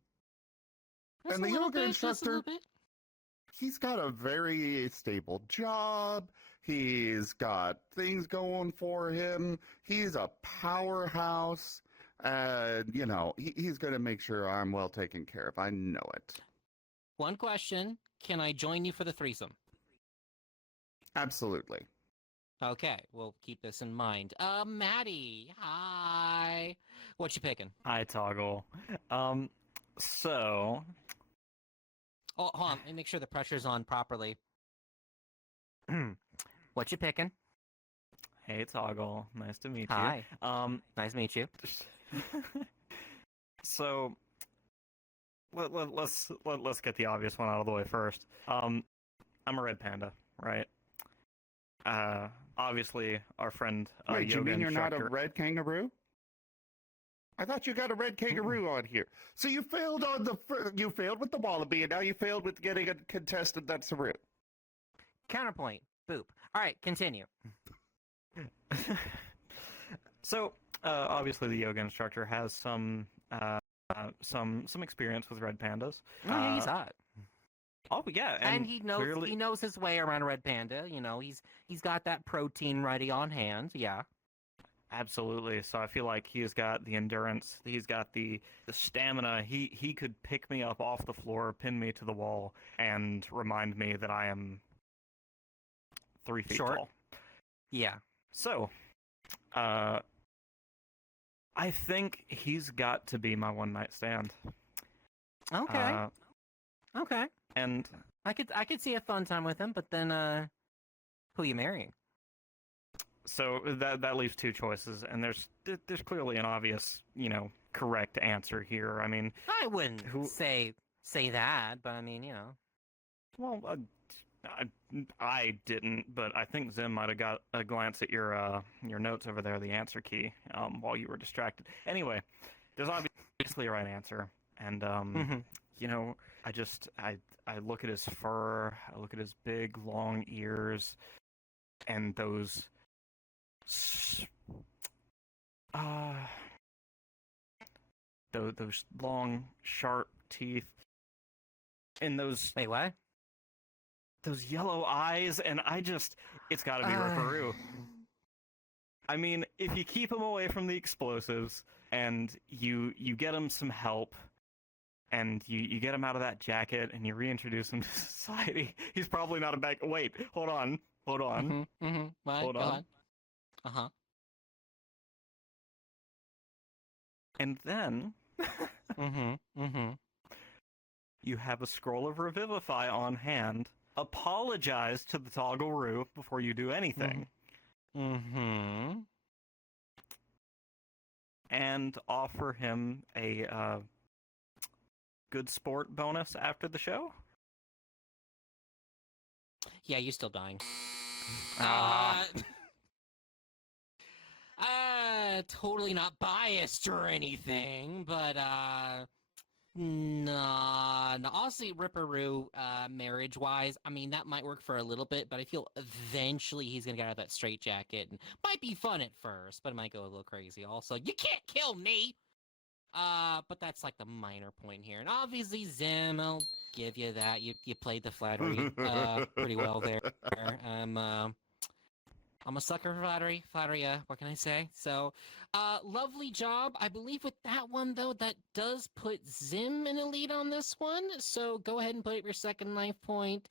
And the yoga instructor, he's got a very stable job. He's got things going for him. He's a powerhouse. And, he's going to make sure I'm well taken care of. I know it. One question. Can I join you for the threesome? Absolutely. Okay, we'll keep this in mind. Maddie, hi. What you picking? Hi, Toggle. So... Oh, hold on. Let me make sure the pressure's on properly. What you picking? Hey, Toggle. Nice to meet you. Hi. Nice to meet you. So, let's get the obvious one out of the way first. I'm a red panda, right? Obviously, our friend Wait, yoga you mean you're instructor... not a red kangaroo? I thought you got a red kangaroo on here. So you failed on you failed with the wallaby, and now you failed with getting a contestant that's a root. Counterpoint. Boop. All right, continue. So, obviously, the yoga instructor has some experience with red pandas. Oh, yeah, he's hot. Oh, yeah, and he knows clearly... he knows his way around a red panda. He's got that protein ready on hand. Yeah. Absolutely. So I feel like he's got the endurance. He's got the stamina. He could pick me up off the floor, pin me to the wall, and remind me that I am 3 feet Short. tall. Yeah. So, I think he's got to be my one-night stand. Okay. Okay. And I could see a fun time with him, but then who you marrying? So that leaves two choices, and there's clearly an obvious, correct answer here. I mean, I wouldn't say that, but I mean, Well, I didn't, but I think Zim might have got a glance at your notes over there, the answer key, while you were distracted. Anyway, there's obviously a right answer, and I look at his fur, I look at his big long ears, and those long sharp teeth, and those wait, what? Those yellow eyes, and it's got to be Ripperoo. I mean, if you keep him away from the explosives and you get him some help, and you get him out of that jacket and you reintroduce him to society. He's probably not a bad. Wait, hold on. What? Hold Go on. on. And then Mm-hmm. you have a scroll of Revivify on hand. Apologize to the ToggleRoo before you do anything. Mm-hmm. And offer him a good sport bonus after the show. Yeah, you're still dying. Ah. Totally not biased or anything, but nah. Honestly, Ripperoo, marriage-wise, I mean, that might work for a little bit, but I feel eventually he's gonna get out of that straitjacket, and might be fun at first, but it might go a little crazy. Also, you can't kill me. But that's like the minor point here, and obviously Zim, I'll give you that. You played the flattery pretty well there. I'm a sucker for flattery. Flattery, what can I say? So, lovely job. I believe with that one, though, that does put Zim in a lead on this one. So go ahead and put up your second life point.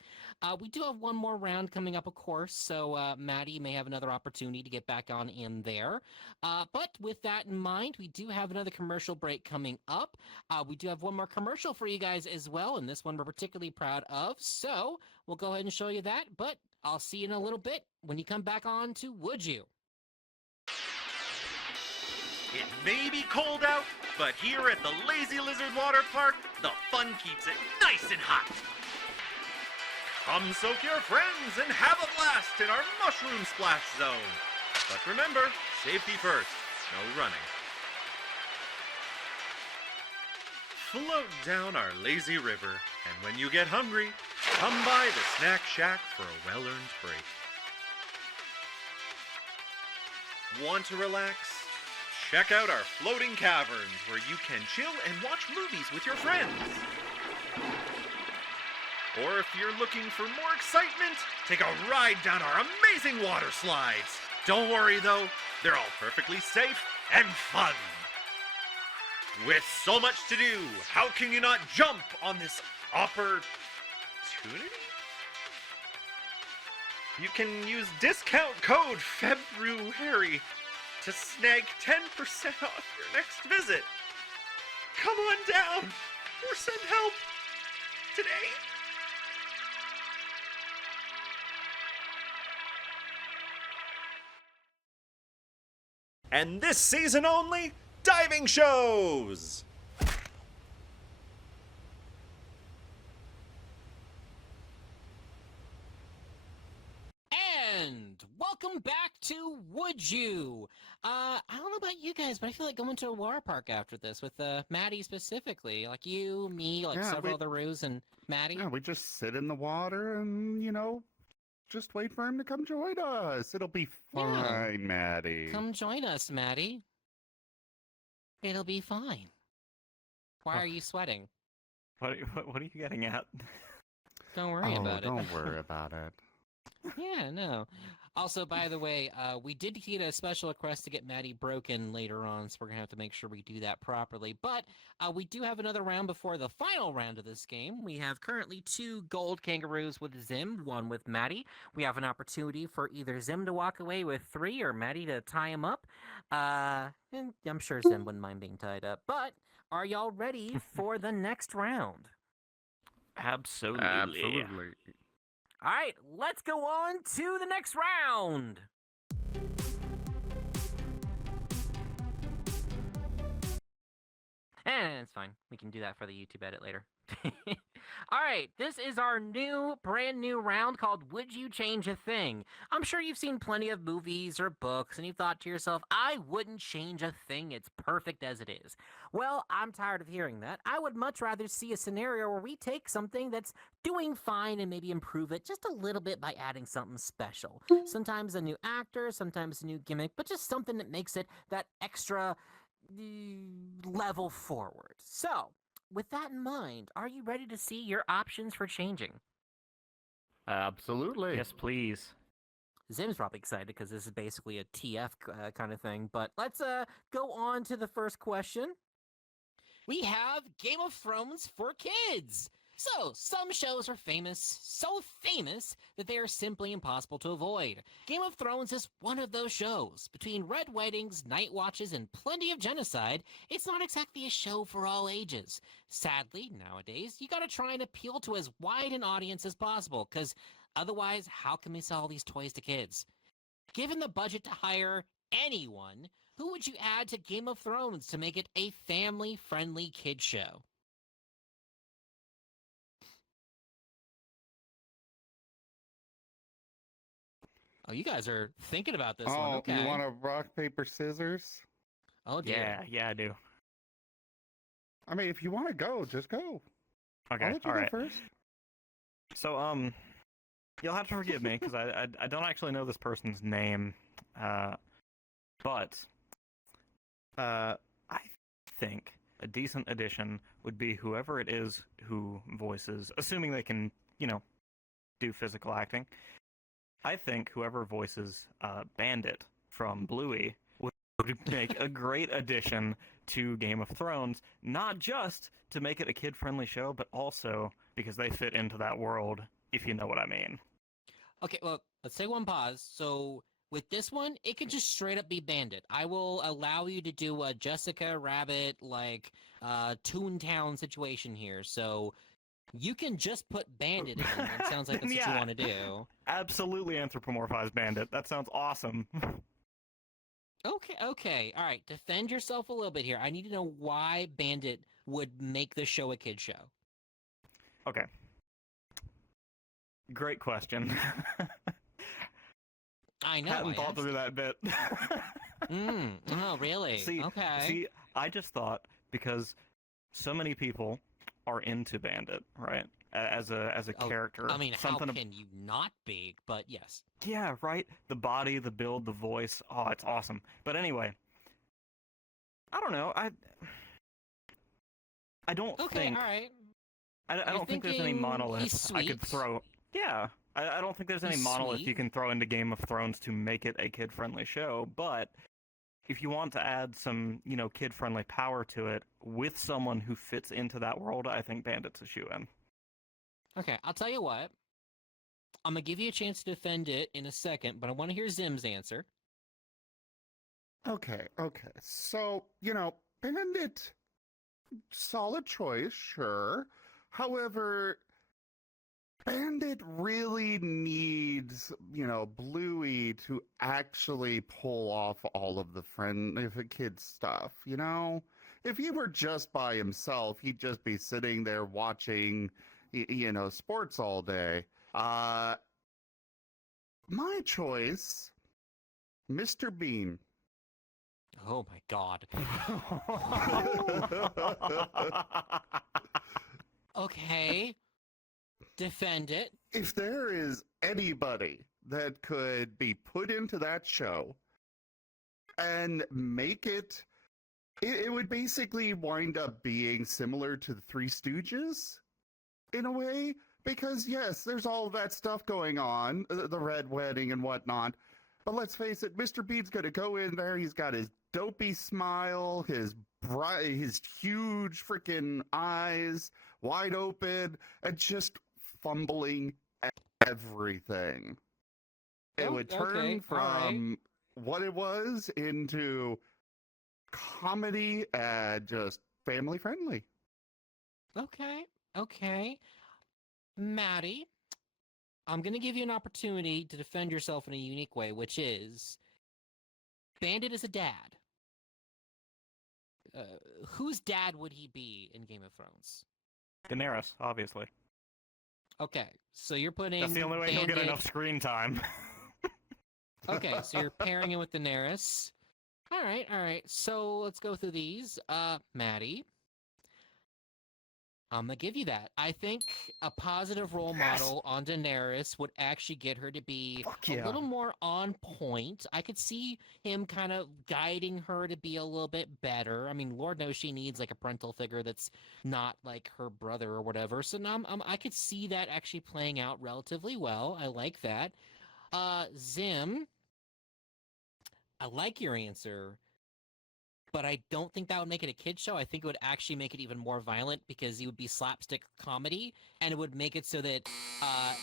We do have one more round coming up, of course. So Maddie may have another opportunity to get back on in there. But with that in mind, we do have another commercial break coming up. We do have one more commercial for you guys as well, and this one we're particularly proud of. So we'll go ahead and show you that. But I'll see you in a little bit when you come back on to Would You? It may be cold out, but here at the Lazy Lizard Water Park, the fun keeps it nice and hot. Come soak your friends and have a blast in our mushroom splash zone. But remember, safety first, no running. Float down our lazy river, and when you get hungry, come by the Snack Shack for a well-earned break. Want to relax? Check out our floating caverns where you can chill and watch movies with your friends. Or if you're looking for more excitement, take a ride down our amazing water slides. Don't worry though, they're all perfectly safe and fun. With so much to do, how can you not jump on this opportunity? You can use discount code Febrooary to snag 10% off your next visit. Come on down or send help today. And this season only, diving shows! And welcome back to Would You? I don't know about you guys, but I feel like going to a water park after this with Maddie specifically. Like you, me, like several other roos and Maddie. Yeah, we just sit in the water and, just wait for him to come join us. It'll be fine, Maddie. Come join us, Maddie. It'll be fine. Why are you sweating? What are you getting at? Don't worry about it. Don't worry about it. Yeah, no. Also, by the way, we did get a special request to get Maddie broken later on, so we're going to have to make sure we do that properly. But we do have another round before the final round of this game. We have currently 2 gold kangaroos with Zim, 1 with Maddie. We have an opportunity for either Zim to walk away with 3 or Maddie to tie him up. And I'm sure Zim wouldn't mind being tied up. But are y'all ready for the next round? Absolutely. All right, let's go on to the next round. And it's fine. We can do that for the YouTube edit later. All right, this is our brand new round called Would You Change a Thing? I'm sure you've seen plenty of movies or books, and you've thought to yourself, I wouldn't change a thing. It's perfect as it is. Well, I'm tired of hearing that. I would much rather see a scenario where we take something that's doing fine and maybe improve it just a little bit by adding something special. Sometimes a new actor, sometimes a new gimmick, but just something that makes it that extra level forward. So, with that in mind, are you ready to see your options for changing? Absolutely. Yes, please. Zim's probably excited because this is basically a TF kind of thing, but let's go on to the first question. We have Game of Thrones for kids. So, some shows are famous, so famous that they are simply impossible to avoid. Game of Thrones is one of those shows. Between red weddings, night watches, and plenty of genocide, it's not exactly a show for all ages. Sadly, nowadays, you gotta try and appeal to as wide an audience as possible, because otherwise, how can we sell these toys to kids? Given the budget to hire anyone, who would you add to Game of Thrones to make it a family-friendly kid show? Oh, you guys are thinking about this one. Oh, Okay. you want to rock, paper, scissors? Oh, dear. Yeah, I do. I mean, if you want to go, just go. Okay, I'll let you all go right. first. So, you'll have to forgive me because I don't actually know this person's name, but I think a decent addition would be whoever it is who voices, assuming they can, do physical acting. I think whoever voices Bandit from Bluey would make a great addition to Game of Thrones, not just to make it a kid-friendly show, but also because they fit into that world, if you know what I mean. Okay, well, let's take one pause. So, with this one, it could just straight up be Bandit. I will allow you to do a Jessica Rabbit, Toontown situation here. So, you can just put Bandit in. It sounds like that's what you want to do. Absolutely anthropomorphize Bandit. That sounds awesome. Okay. All right, defend yourself a little bit here. I need to know why Bandit would make the show a kid show. Okay. Great question. I know. Hadn't thought through that bit. Oh, really? See, I just thought because so many people are into Bandit, right? As a character. I mean, how can you not be? But yes. Yeah, right? The body, the build, the voice. Oh, it's awesome. But anyway, I don't know. I don't Okay, think... all right. I don't think there's any monolith I could throw... Yeah. I don't think there's any monolith you can throw into Game of Thrones to make it a kid-friendly show, but if you want to add some, kid-friendly power to it with someone who fits into that world, I think Bandit's a shoo-in. Okay, I'll tell you what. I'm going to give you a chance to defend it in a second, but I want to hear Zim's answer. Okay. So, Bandit, solid choice, sure. However, Bandit really needs, Bluey to actually pull off all of the kid stuff, If he were just by himself, he'd just be sitting there watching, sports all day. My choice, Mr. Bean. Oh my god. Okay. Defend it. If there is anybody that could be put into that show and make it would basically wind up being similar to the Three Stooges in a way, because yes, there's all of that stuff going on, the red wedding and whatnot, but let's face it, Mr. Bean's gonna go in there, he's got his dopey smile, his huge freaking eyes wide open, and just fumbling everything. It would turn from what it was into comedy and just family friendly. Okay. Maddie, I'm going to give you an opportunity to defend yourself in a unique way, which is Bandit is a dad. Whose dad would he be in Game of Thrones? Daenerys, obviously. Okay, so you're putting That's the only way he'll get enough screen time. Okay, so you're pairing it with Daenerys. All right. So let's go through these. Maddie, I'm gonna give you that. I think a positive role model on Daenerys would actually get her to be a little more on point. I could see him kind of guiding her to be a little bit better. I mean, Lord knows she needs like a parental figure that's not like her brother or whatever. So now I could see that actually playing out relatively well. I like that. Zim, I like your answer, but I don't think that would make it a kid's show. I think it would actually make it even more violent because it would be slapstick comedy, and it would make it so that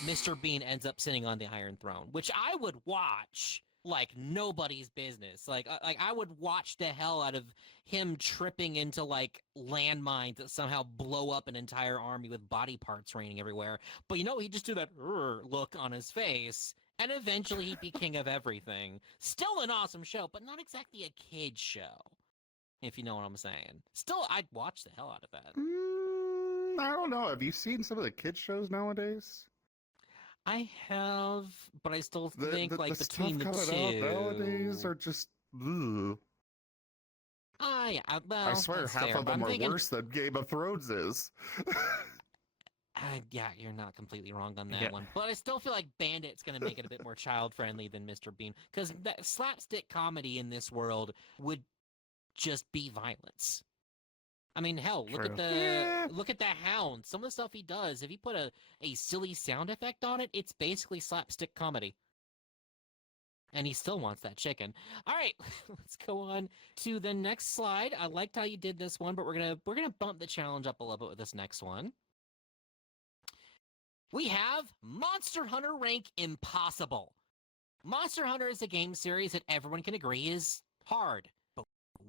Mr. Bean ends up sitting on the Iron Throne, which I would watch like nobody's business. Like I would watch the hell out of him tripping into like landmines that somehow blow up an entire army with body parts raining everywhere. But he'd just do that look on his face, and eventually he'd be king of everything. Still an awesome show, but not exactly a kid's show, if you know what I'm saying. Still, I'd watch the hell out of that. I don't know. Have you seen some of the kids shows nowadays? I have, but I still think the between stuff the coming two out nowadays are just. Ugh. Yeah, well, I swear that's half fair, of but them I'm are thinking, worse than Game of Thrones is. yeah, you're not completely wrong on that Yeah. one. But I still feel like Bandit's going to make it a bit more child-friendly than Mr. Bean, because that slapstick comedy in this world would just be violence. I mean, hell, look True. at the Yeah. look at the Hound. Some of the stuff he does, if you put a silly sound effect on it, it's basically slapstick comedy. And he still wants that chicken. All right, let's go on to the next slide. I liked how you did this one, but we're gonna bump the challenge up a little bit with this next one. We have Monster Hunter Rank Impossible. Monster Hunter is a game series that everyone can agree is hard, but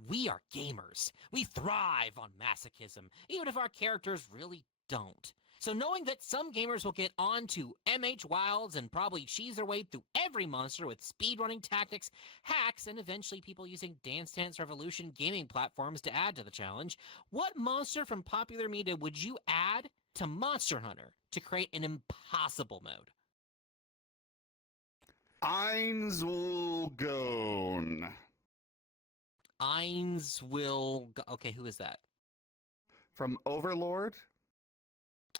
we are gamers. We thrive on masochism, even if our characters really don't. So knowing that some gamers will get on to MH Wilds and probably cheese their way through every monster with speedrunning tactics, hacks, and eventually people using Dance Dance Revolution gaming platforms to add to the challenge, what monster from popular media would you add to Monster Hunter to create an impossible mode? Eins will go. Eins will go. Okay, who is that? From Overlord.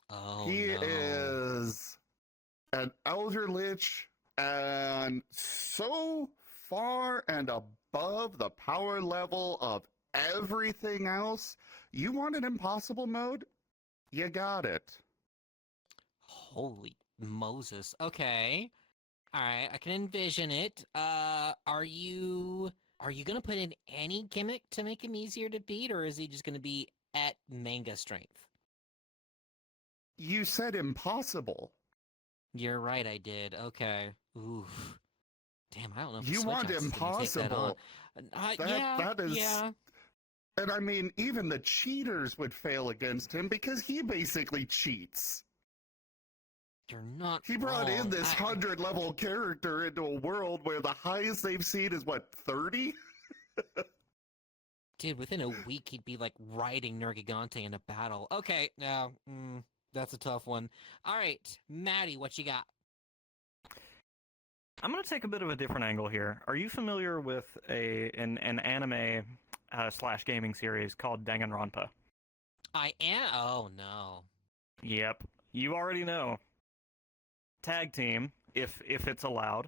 Oh, He no. is an elder lich and so far and above the power level of everything else. You want an impossible mode? You got it. Holy Moses. Okay. All right, I can envision it. Are you gonna put in any gimmick to make him easier to beat, or is he just gonna be at manga strength? You said impossible. You're right, I did. Okay. Oof. Damn, I don't know if You Switch want Axe is gonna take that on. impossible. That is. Yeah. And I mean, even the cheaters would fail against him because he basically cheats. You're not He brought in wrong. this 100-level character into a world where the highest they've seen is, what, 30? Dude, within a week, he'd be like riding Nergigante in a battle. Okay, no, that's a tough one. All right, Maddie, what you got? I'm going to take a bit of a different angle here. Are you familiar with an anime slash gaming series called Danganronpa? I am. Oh no. Yep. You already know. Tag team, if it's allowed,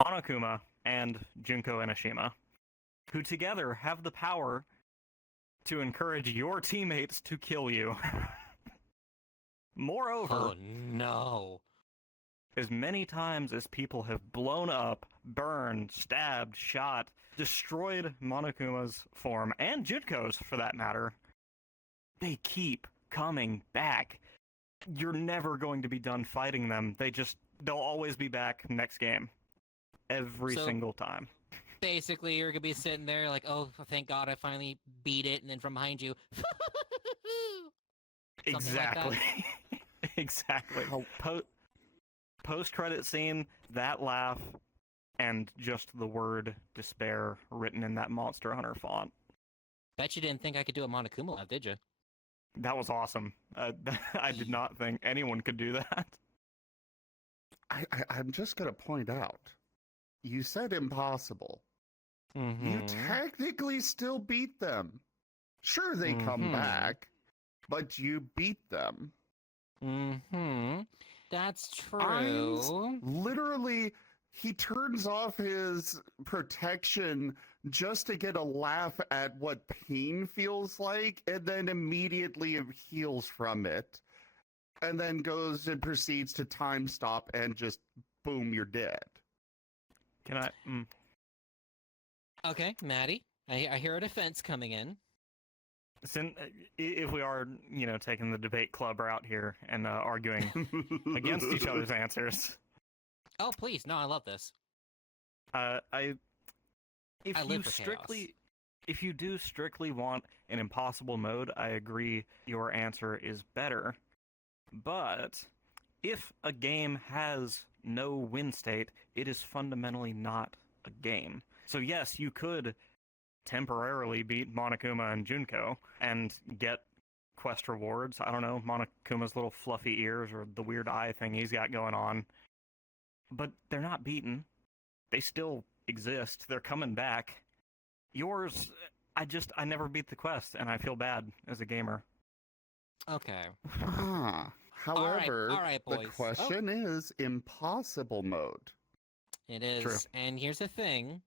Monokuma and Junko Enoshima, who together have the power to encourage your teammates to kill you. Moreover, Oh no. as many times as people have blown up, burned, stabbed, shot, destroyed Monokuma's form, and Junko's for that matter, they keep coming back. You're never going to be done fighting them. They'll always be back next game. Every So- single time. Basically, you're gonna be sitting there like, oh, thank God, I finally beat it, and then from behind you, something like that. Exactly. Exactly. Post-credit scene, that laugh, and just the word despair written in that Monster Hunter font. Bet you didn't think I could do a Monokuma laugh, did you? That was awesome. I did not think anyone could do that. I'm just going to point out, you said impossible. You Mm-hmm. technically still beat them. Sure, they come Mhm. back, but you beat them. Mm-hmm. That's true. Eins literally, he turns off his protection just to get a laugh at what pain feels like, and then immediately heals from it. And then goes and proceeds to time stop and just boom, you're dead. Can I? Okay, Maddie. I hear a defense coming in. If we are, taking the debate club route here and arguing against each other's answers, Oh, please. No, I love this. I I live for chaos. if you do strictly want an impossible mode, I agree your answer is better. But if a game has no win state, it is fundamentally not a game. So yes, you could temporarily beat Monokuma and Junko and get quest rewards. I don't know, Monokuma's little fluffy ears or the weird eye thing he's got going on. But they're not beaten. They still exist. They're coming back. Yours, I never beat the quest, and I feel bad as a gamer. Okay. However, all right, the boys. question is impossible mode. It is. True. And here's the thing.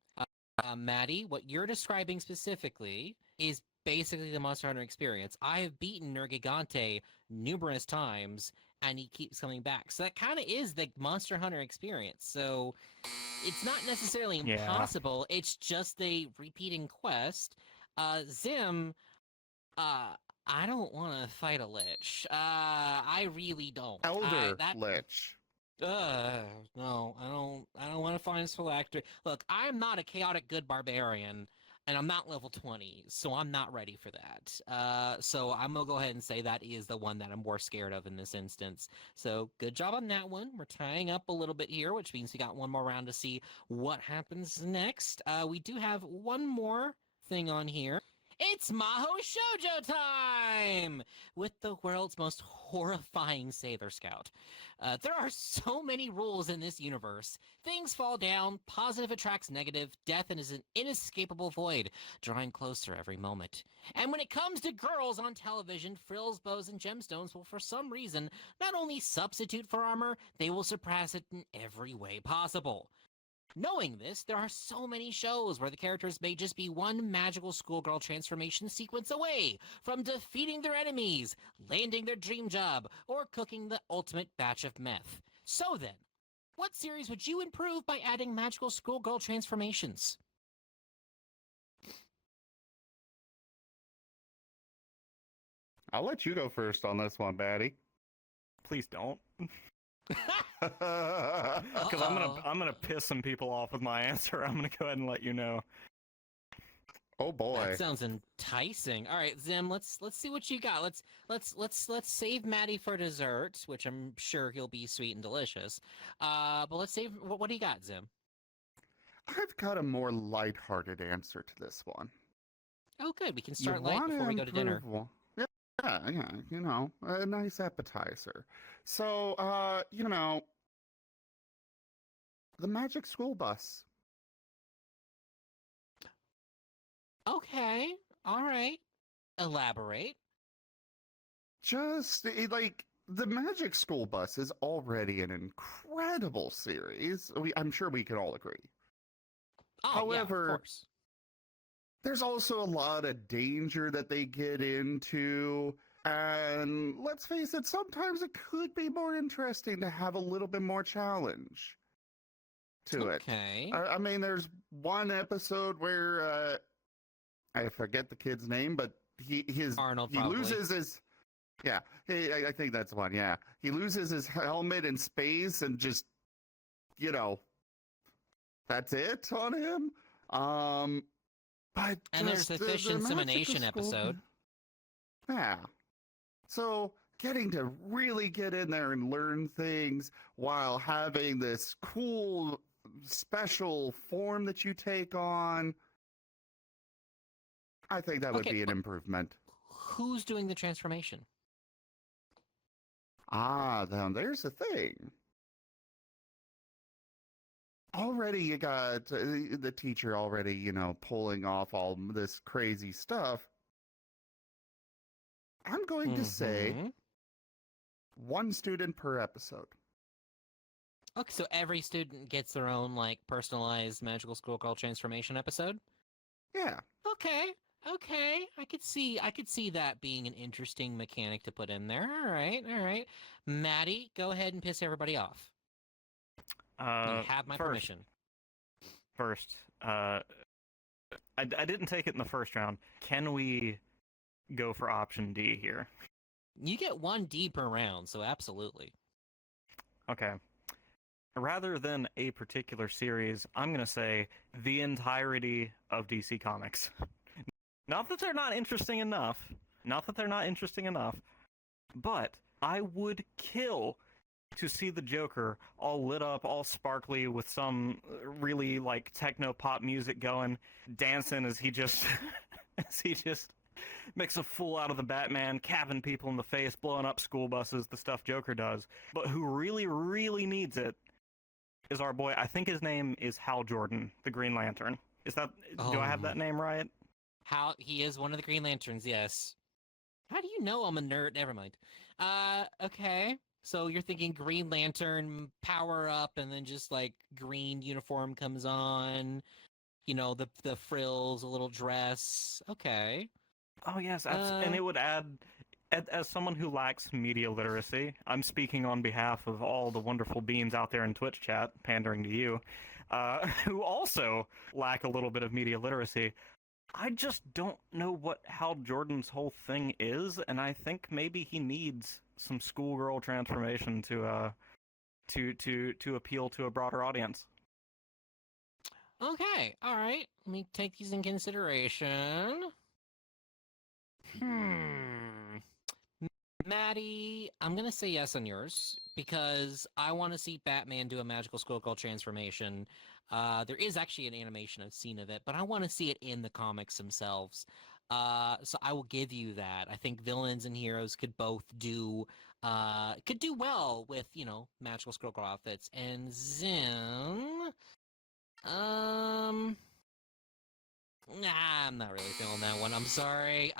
Maddie, what you're describing specifically is basically the Monster Hunter experience. I have beaten Nergigante numerous times, and he keeps coming back. So that kind of is the Monster Hunter experience. So it's not necessarily impossible. It's just a repeating quest. Zim, I don't want to fight a lich. I really don't. Elder Lich. No, I don't want to find this phylactery. Look, I'm not a chaotic good barbarian, and I'm not level 20, so I'm not ready for that. So I'm gonna go ahead and say that is the one that I'm more scared of in this instance. So good job on that one. We're tying up a little bit here, which means we got one more round to see what happens next. We do have one more thing on here. It's Maho Shoujo time! With the world's most horrifying Sailor Scout. There are so many rules in this universe. Things fall down, positive attracts negative, death is an inescapable void, drawing closer every moment. And when it comes to girls on television, frills, bows, and gemstones will for some reason not only substitute for armor, they will surpass it in every way possible. Knowing this, there are so many shows where the characters may just be one magical schoolgirl transformation sequence away from defeating their enemies, landing their dream job, or cooking the ultimate batch of meth. So then, what series would you improve by adding magical schoolgirl transformations? I'll let you go first on this one, Batty. Please don't. Because I'm gonna piss some people off with my answer. I'm gonna go ahead and let you know. Oh boy, that sounds enticing. All right, Zim, let's see what you got. Let's save Maddie for dessert, which I'm sure he'll be sweet and delicious. But let's save. What do you got, Zim? I've got a more lighthearted answer to this one. Oh, good. We can start light before we go to dinner. Yeah, a nice appetizer. So, the Magic School Bus. Okay, all right. Elaborate. Just, the Magic School Bus is already an incredible series. I'm sure we can all agree. Oh, However, yeah, of course. There's also a lot of danger that they get into. And let's face it, sometimes it could be more interesting to have a little bit more challenge to it. Okay. I mean, there's one episode where I forget the kid's name, but Arnold he loses his. Yeah, I think that's one. Yeah, he loses his helmet in space and just, that's it on him. But there's the fish insemination episode. Yeah. So getting to really get in there and learn things while having this cool special form that you take on, I think that would be an improvement. Who's doing the transformation? Then there's the thing. Already you got the teacher already, pulling off all this crazy stuff. I'm going to say one student per episode. Okay, so every student gets their own, personalized magical schoolgirl transformation episode? Yeah. Okay. I could see that being an interesting mechanic to put in there. All right. Maddie, go ahead and piss everybody off. You have my permission. First, I I didn't take it in the first round. Can we go for option D here? You get 1D per round, so absolutely. Okay. Rather than a particular series, I'm going to say the entirety of DC Comics. Not that they're not interesting enough. Not that they're not interesting enough. But I would kill to see the Joker all lit up, all sparkly, with some really like techno pop music going, dancing as he just as he just makes a fool out of the Batman, capping people in the face, blowing up school buses, the stuff Joker does. But who really, really needs it is our boy. I think his name is Hal Jordan, the Green Lantern. Is that? Do I have that name right? How he is one of the Green Lanterns, yes. How do you know I'm a nerd? Never mind. Okay. So you're thinking Green Lantern power up, and then just like green uniform comes on. You know, the frills, a little dress. Okay. Oh yes, and it would add. As someone who lacks media literacy, I'm speaking on behalf of all the wonderful beings out there in Twitch chat, pandering to you, who also lack a little bit of media literacy. I just don't know what Hal Jordan's whole thing is, and I think maybe he needs some schoolgirl transformation to appeal to a broader audience. Okay. All right. Let me take these in consideration. Maddie, I'm going to say yes on yours because I want to see Batman do a magical schoolgirl transformation. There is actually an animation I've seen of it, but I want to see it in the comics themselves. So I will give you that. I think villains and heroes could both do well with, magical schoolgirl outfits. And Zim, nah, I'm not really feeling that one. I'm sorry.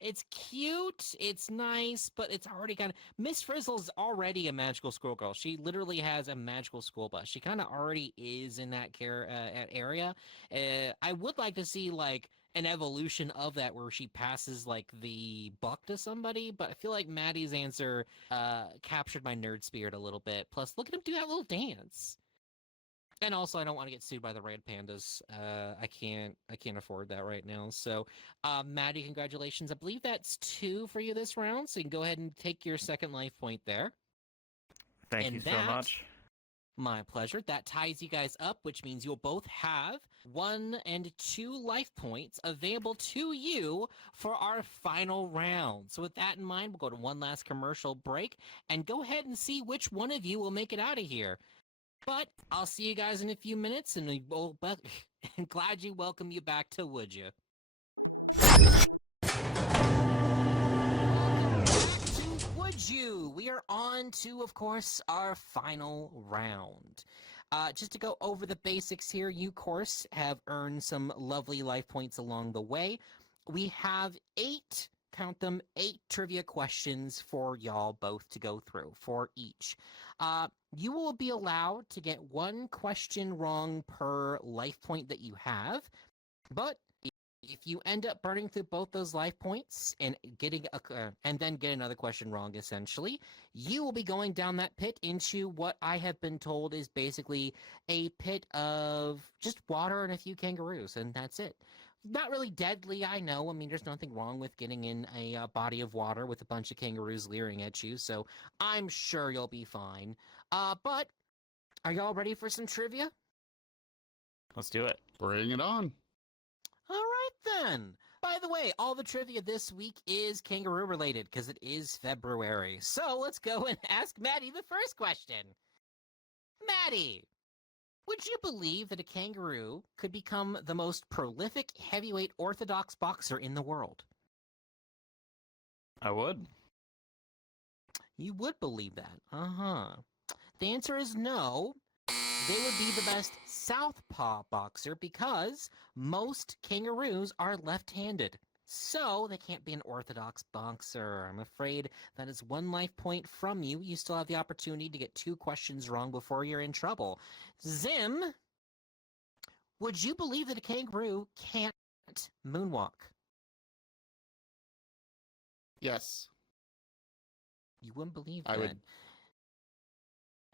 It's cute. It's nice, but it's already kind of Miss Frizzle's already a magical schoolgirl. She literally has a magical school bus. She kind of already is in that area. I would like to see like an evolution of that where she passes like the buck to somebody, but I feel like Maddie's answer captured my nerd spirit a little bit. Plus, look at him do that little dance. And also, I don't want to get sued by the Red Pandas. I can't afford that right now. So, Maddie, congratulations. I believe that's 2 for you this round. So you can go ahead and take your second life point there. Thank you so much. My pleasure. That ties you guys up, which means you'll both have 1 and 2 life points available to you for our final round. So with that in mind, we'll go to one last commercial break and go ahead and see which one of you will make it out of here. But I'll see you guys in a few minutes, and I'm glad you welcome you back to Would You. Would You? We are on to, of course, our final round. Just to go over the basics here, you, of course, have earned some lovely life points along the way. We have 8, count them, 8 trivia questions for y'all both to go through, for each. You will be allowed to get 1 question wrong per life point that you have, but if you end up burning through both those life points and then get another question wrong, essentially, you will be going down that pit into what I have been told is basically a pit of just water and a few kangaroos, and that's it. Not really deadly, I know. I mean, there's nothing wrong with getting in a body of water with a bunch of kangaroos leering at you, so I'm sure you'll be fine. But are y'all ready for some trivia? Let's do it. Bring it on. All right, then. By the way, all the trivia this week is kangaroo related because it is Febrooary. So let's go and ask Maddie the first question. Maddie, would you believe that a kangaroo could become the most prolific heavyweight orthodox boxer in the world? I would. You would believe that. Uh-huh. The answer is no. They would be the best southpaw boxer because most kangaroos are left-handed. So they can't be an orthodox boxer. I'm afraid that is 1 life point from you. You still have the opportunity to get 2 questions wrong before you're in trouble. Zim, would you believe that a kangaroo can't moonwalk? Yes. You wouldn't believe that. I would.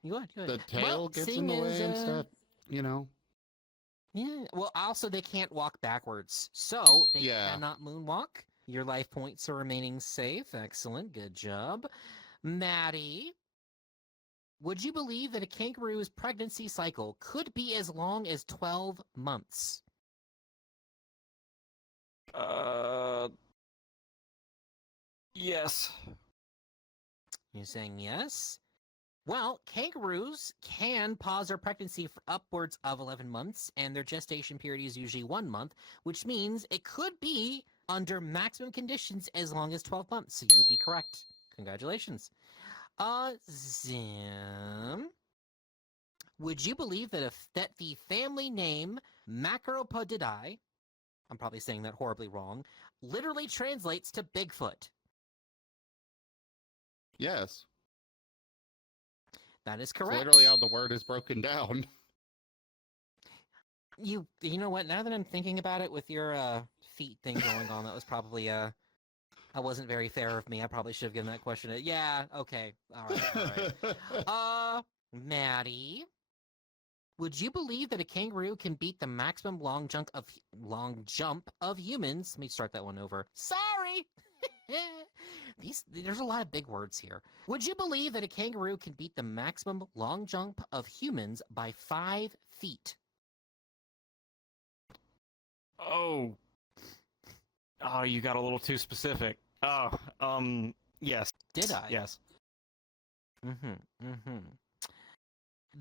You would. The tail gets in the way and stuff, Yeah. Well, also they can't walk backwards, so they Yeah. cannot moonwalk. Your life points are remaining safe. Excellent. Good job. Maddie, would you believe that a kangaroo's pregnancy cycle could be as long as 12 months? Yes. You're saying yes? Well, kangaroos can pause their pregnancy for upwards of 11 months, and their gestation period is usually 1 month, which means it could be under maximum conditions as long as 12 months. So you would be correct. Congratulations. Zim, would you believe that that the family name Macropodidae, I'm probably saying that horribly wrong, literally translates to Bigfoot? Yes. That is It's correct. literally how the word is broken down. You know what? Now that I'm thinking about it, with your feet thing going on, that was probably that wasn't very fair of me. I probably should have given that question. Yeah. Okay. All right. Maddie, would you believe that a kangaroo can beat the maximum long jump of humans? Let me start that one over. Sorry. There's a lot of big words here. Would you believe that a kangaroo can beat the maximum long jump of humans by 5 feet? Oh. Oh, you got a little too specific. Oh, yes. Did I? Yes.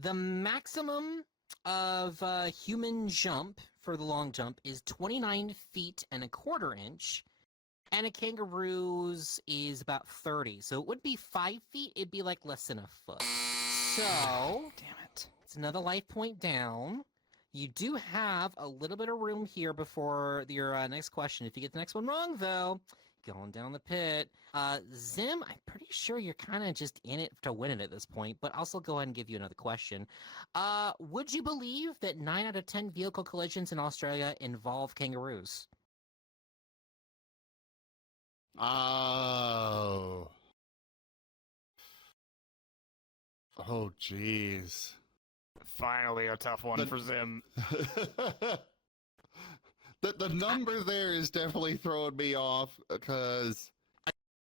The maximum of human jump for the long jump is 29 feet and a quarter inch, and a kangaroo's is about 30. So it would be 5 feet. It'd be like less than a foot. So, Damn it. it's another life point down. You do have a little bit of room here before your next question. If you get the next one wrong, though, going down the pit. Zim, I'm pretty sure you're kind of just in it to win it at this point, but I'll still go ahead and give you another question. Would you believe that 9 out of 10 vehicle collisions in Australia involve kangaroos? Oh. Oh, jeez. Finally, a tough one for Zim. The number there is definitely throwing me off because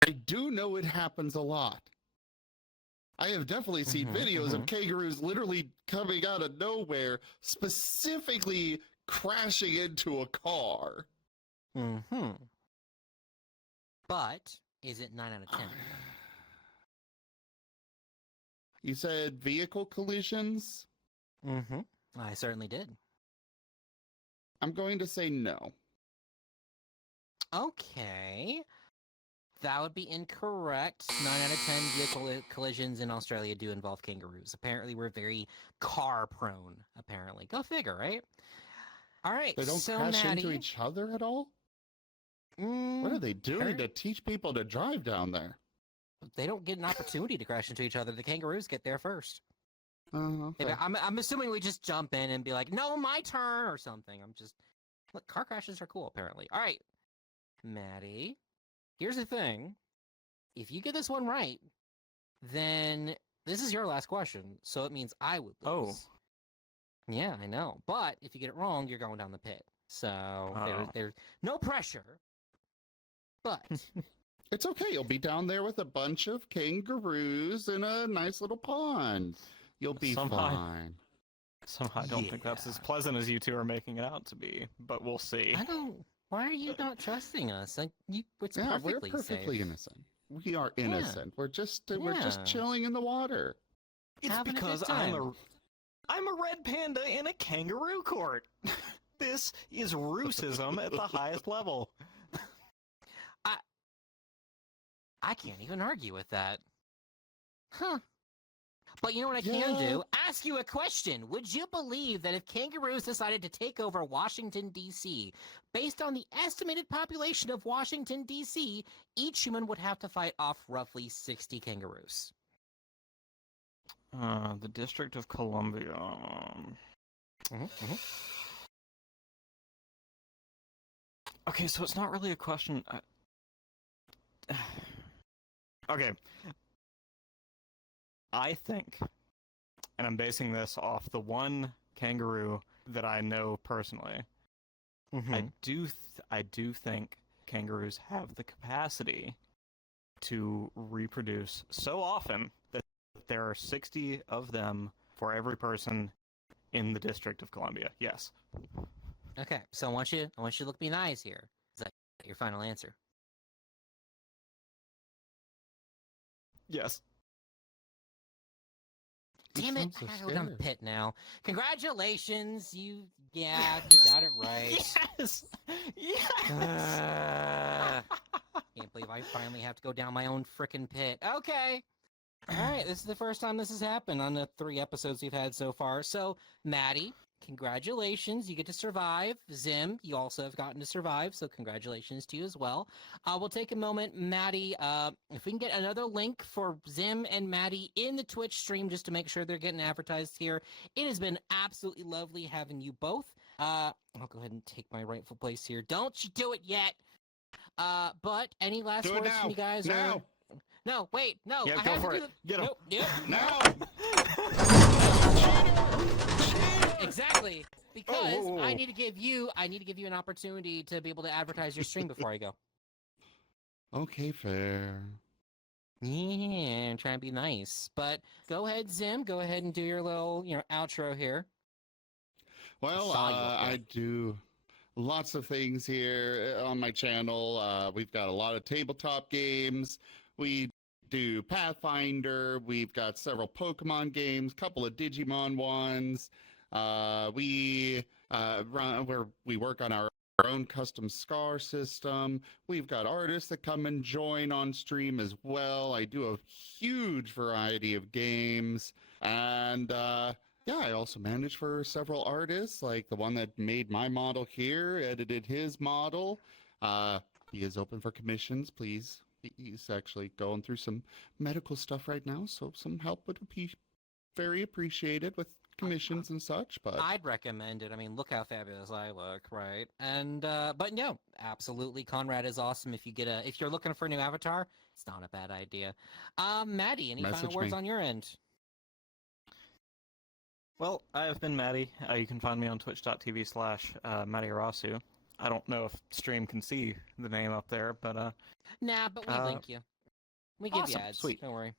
I do know it happens a lot. I have definitely seen videos of kangaroos literally coming out of nowhere, specifically crashing into a car. But is it 9 out of 10? You said vehicle collisions? I certainly did. I'm going to say no. Okay. That would be incorrect. 9 out of 10 vehicle collisions in Australia do involve kangaroos. Apparently, we're very car prone, apparently. Go figure, right? All right, They don't so crash Maddie, into each other at all? What are they doing to teach people to drive down there? They don't get an opportunity to crash into each other. The kangaroos get there first. Okay. I'm assuming we just jump in and be like, no, my turn, or something. Look, car crashes are cool, apparently. All right, Maddie, here's the thing. If you get this one right, then this is your last question, so it means I would lose. Oh. Yeah, I know. But if you get it wrong, you're going down the pit. So there's no pressure. But It's okay. You'll be down there with a bunch of kangaroos in a nice little pond. You'll be fine. Somehow I don't think that's as pleasant as you two are making it out to be, but we'll see. Why are you not trusting us? It's We're perfectly perfectly safe. innocent. We are innocent. We're just chilling in the water. It's Having a good because time. I'm a red panda in a kangaroo court. This is roosism at the highest level. I can't even argue with that. Huh. But you know what I can do? Ask you a question. Would you believe that if kangaroos decided to take over Washington, D.C., based on the estimated population of Washington, D.C., each human would have to fight off roughly 60 kangaroos? The District of Columbia. Okay, so it's not really a question. Okay. I think, and I'm basing this off the one kangaroo that I know personally. I do think kangaroos have the capacity to reproduce so often that there are 60 of them for every person in the District of Columbia. Yes. Okay, so I want you to look me in the eyes here. Is that your final answer? Yes. Damn it! sounds so I gotta go down the scared. pit now. Congratulations, you got it right. Yes. Yes. Can't believe I finally have to go down my own frickin' pit. Okay. All right, this is the first time this has happened on the 3 episodes we've had so far. So, Maddie, congratulations. You get to survive. Zim, you also have gotten to survive, so congratulations to you as well. We'll take a moment, Maddie, if we can get another link for Zim and Maddie in the Twitch stream just to make sure they're getting advertised here. It has been absolutely lovely having you both. I'll go ahead and take my rightful place here. Don't you do it yet. But any last Do it words now. from you guys? Now. No, wait, no. Yeah, I go have for to it. do the... Get him. Nope, nope. Now. Exactly. Because whoa. I need to give you an opportunity to be able to advertise your stream before I go. Okay, fair. Yeah, I'm trying to be nice. But go ahead, Zim. Go ahead and do your little, outro here. Well, saw you up there. I do lots of things here on my channel. We've got a lot of tabletop games. We do Pathfinder. We've got several Pokemon games, couple of Digimon ones. We work on our own custom scar system. We've got artists that come and join on stream as well. I do a huge variety of games. And yeah, I also manage for several artists, like the one that made my model here, edited his model. He is open for commissions, please. He's actually going through some medical stuff right now, so some help would be very appreciated with commissions and such. But I'd recommend it. I mean, look how fabulous I look, right? And but no, absolutely, Conrad is awesome. If you're looking for a new avatar, it's not a bad idea. Maddie, any final Message words me. on your end? Well, I have been Maddie. You can find me on twitch.tv/MaddieArasu. I don't know if stream can see the name up there, but Nah, but we link you. We give you awesome, ads. sweet. Don't worry.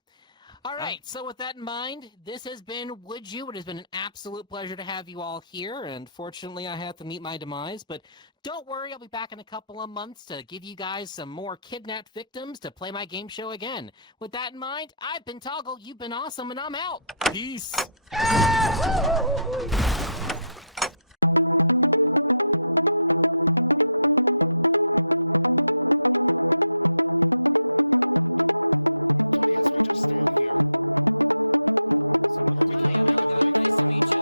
All right, so with that in mind, this has been Would You? It has been an absolute pleasure to have you all here, and fortunately I have to meet my demise, but don't worry, I'll be back in a couple of months to give you guys some more kidnapped victims to play my game show again. With that in mind, I've been Toggle, you've been awesome, and I'm out. Peace. so I guess we just stand here. so what? Or we can make a break. Nice to meet you.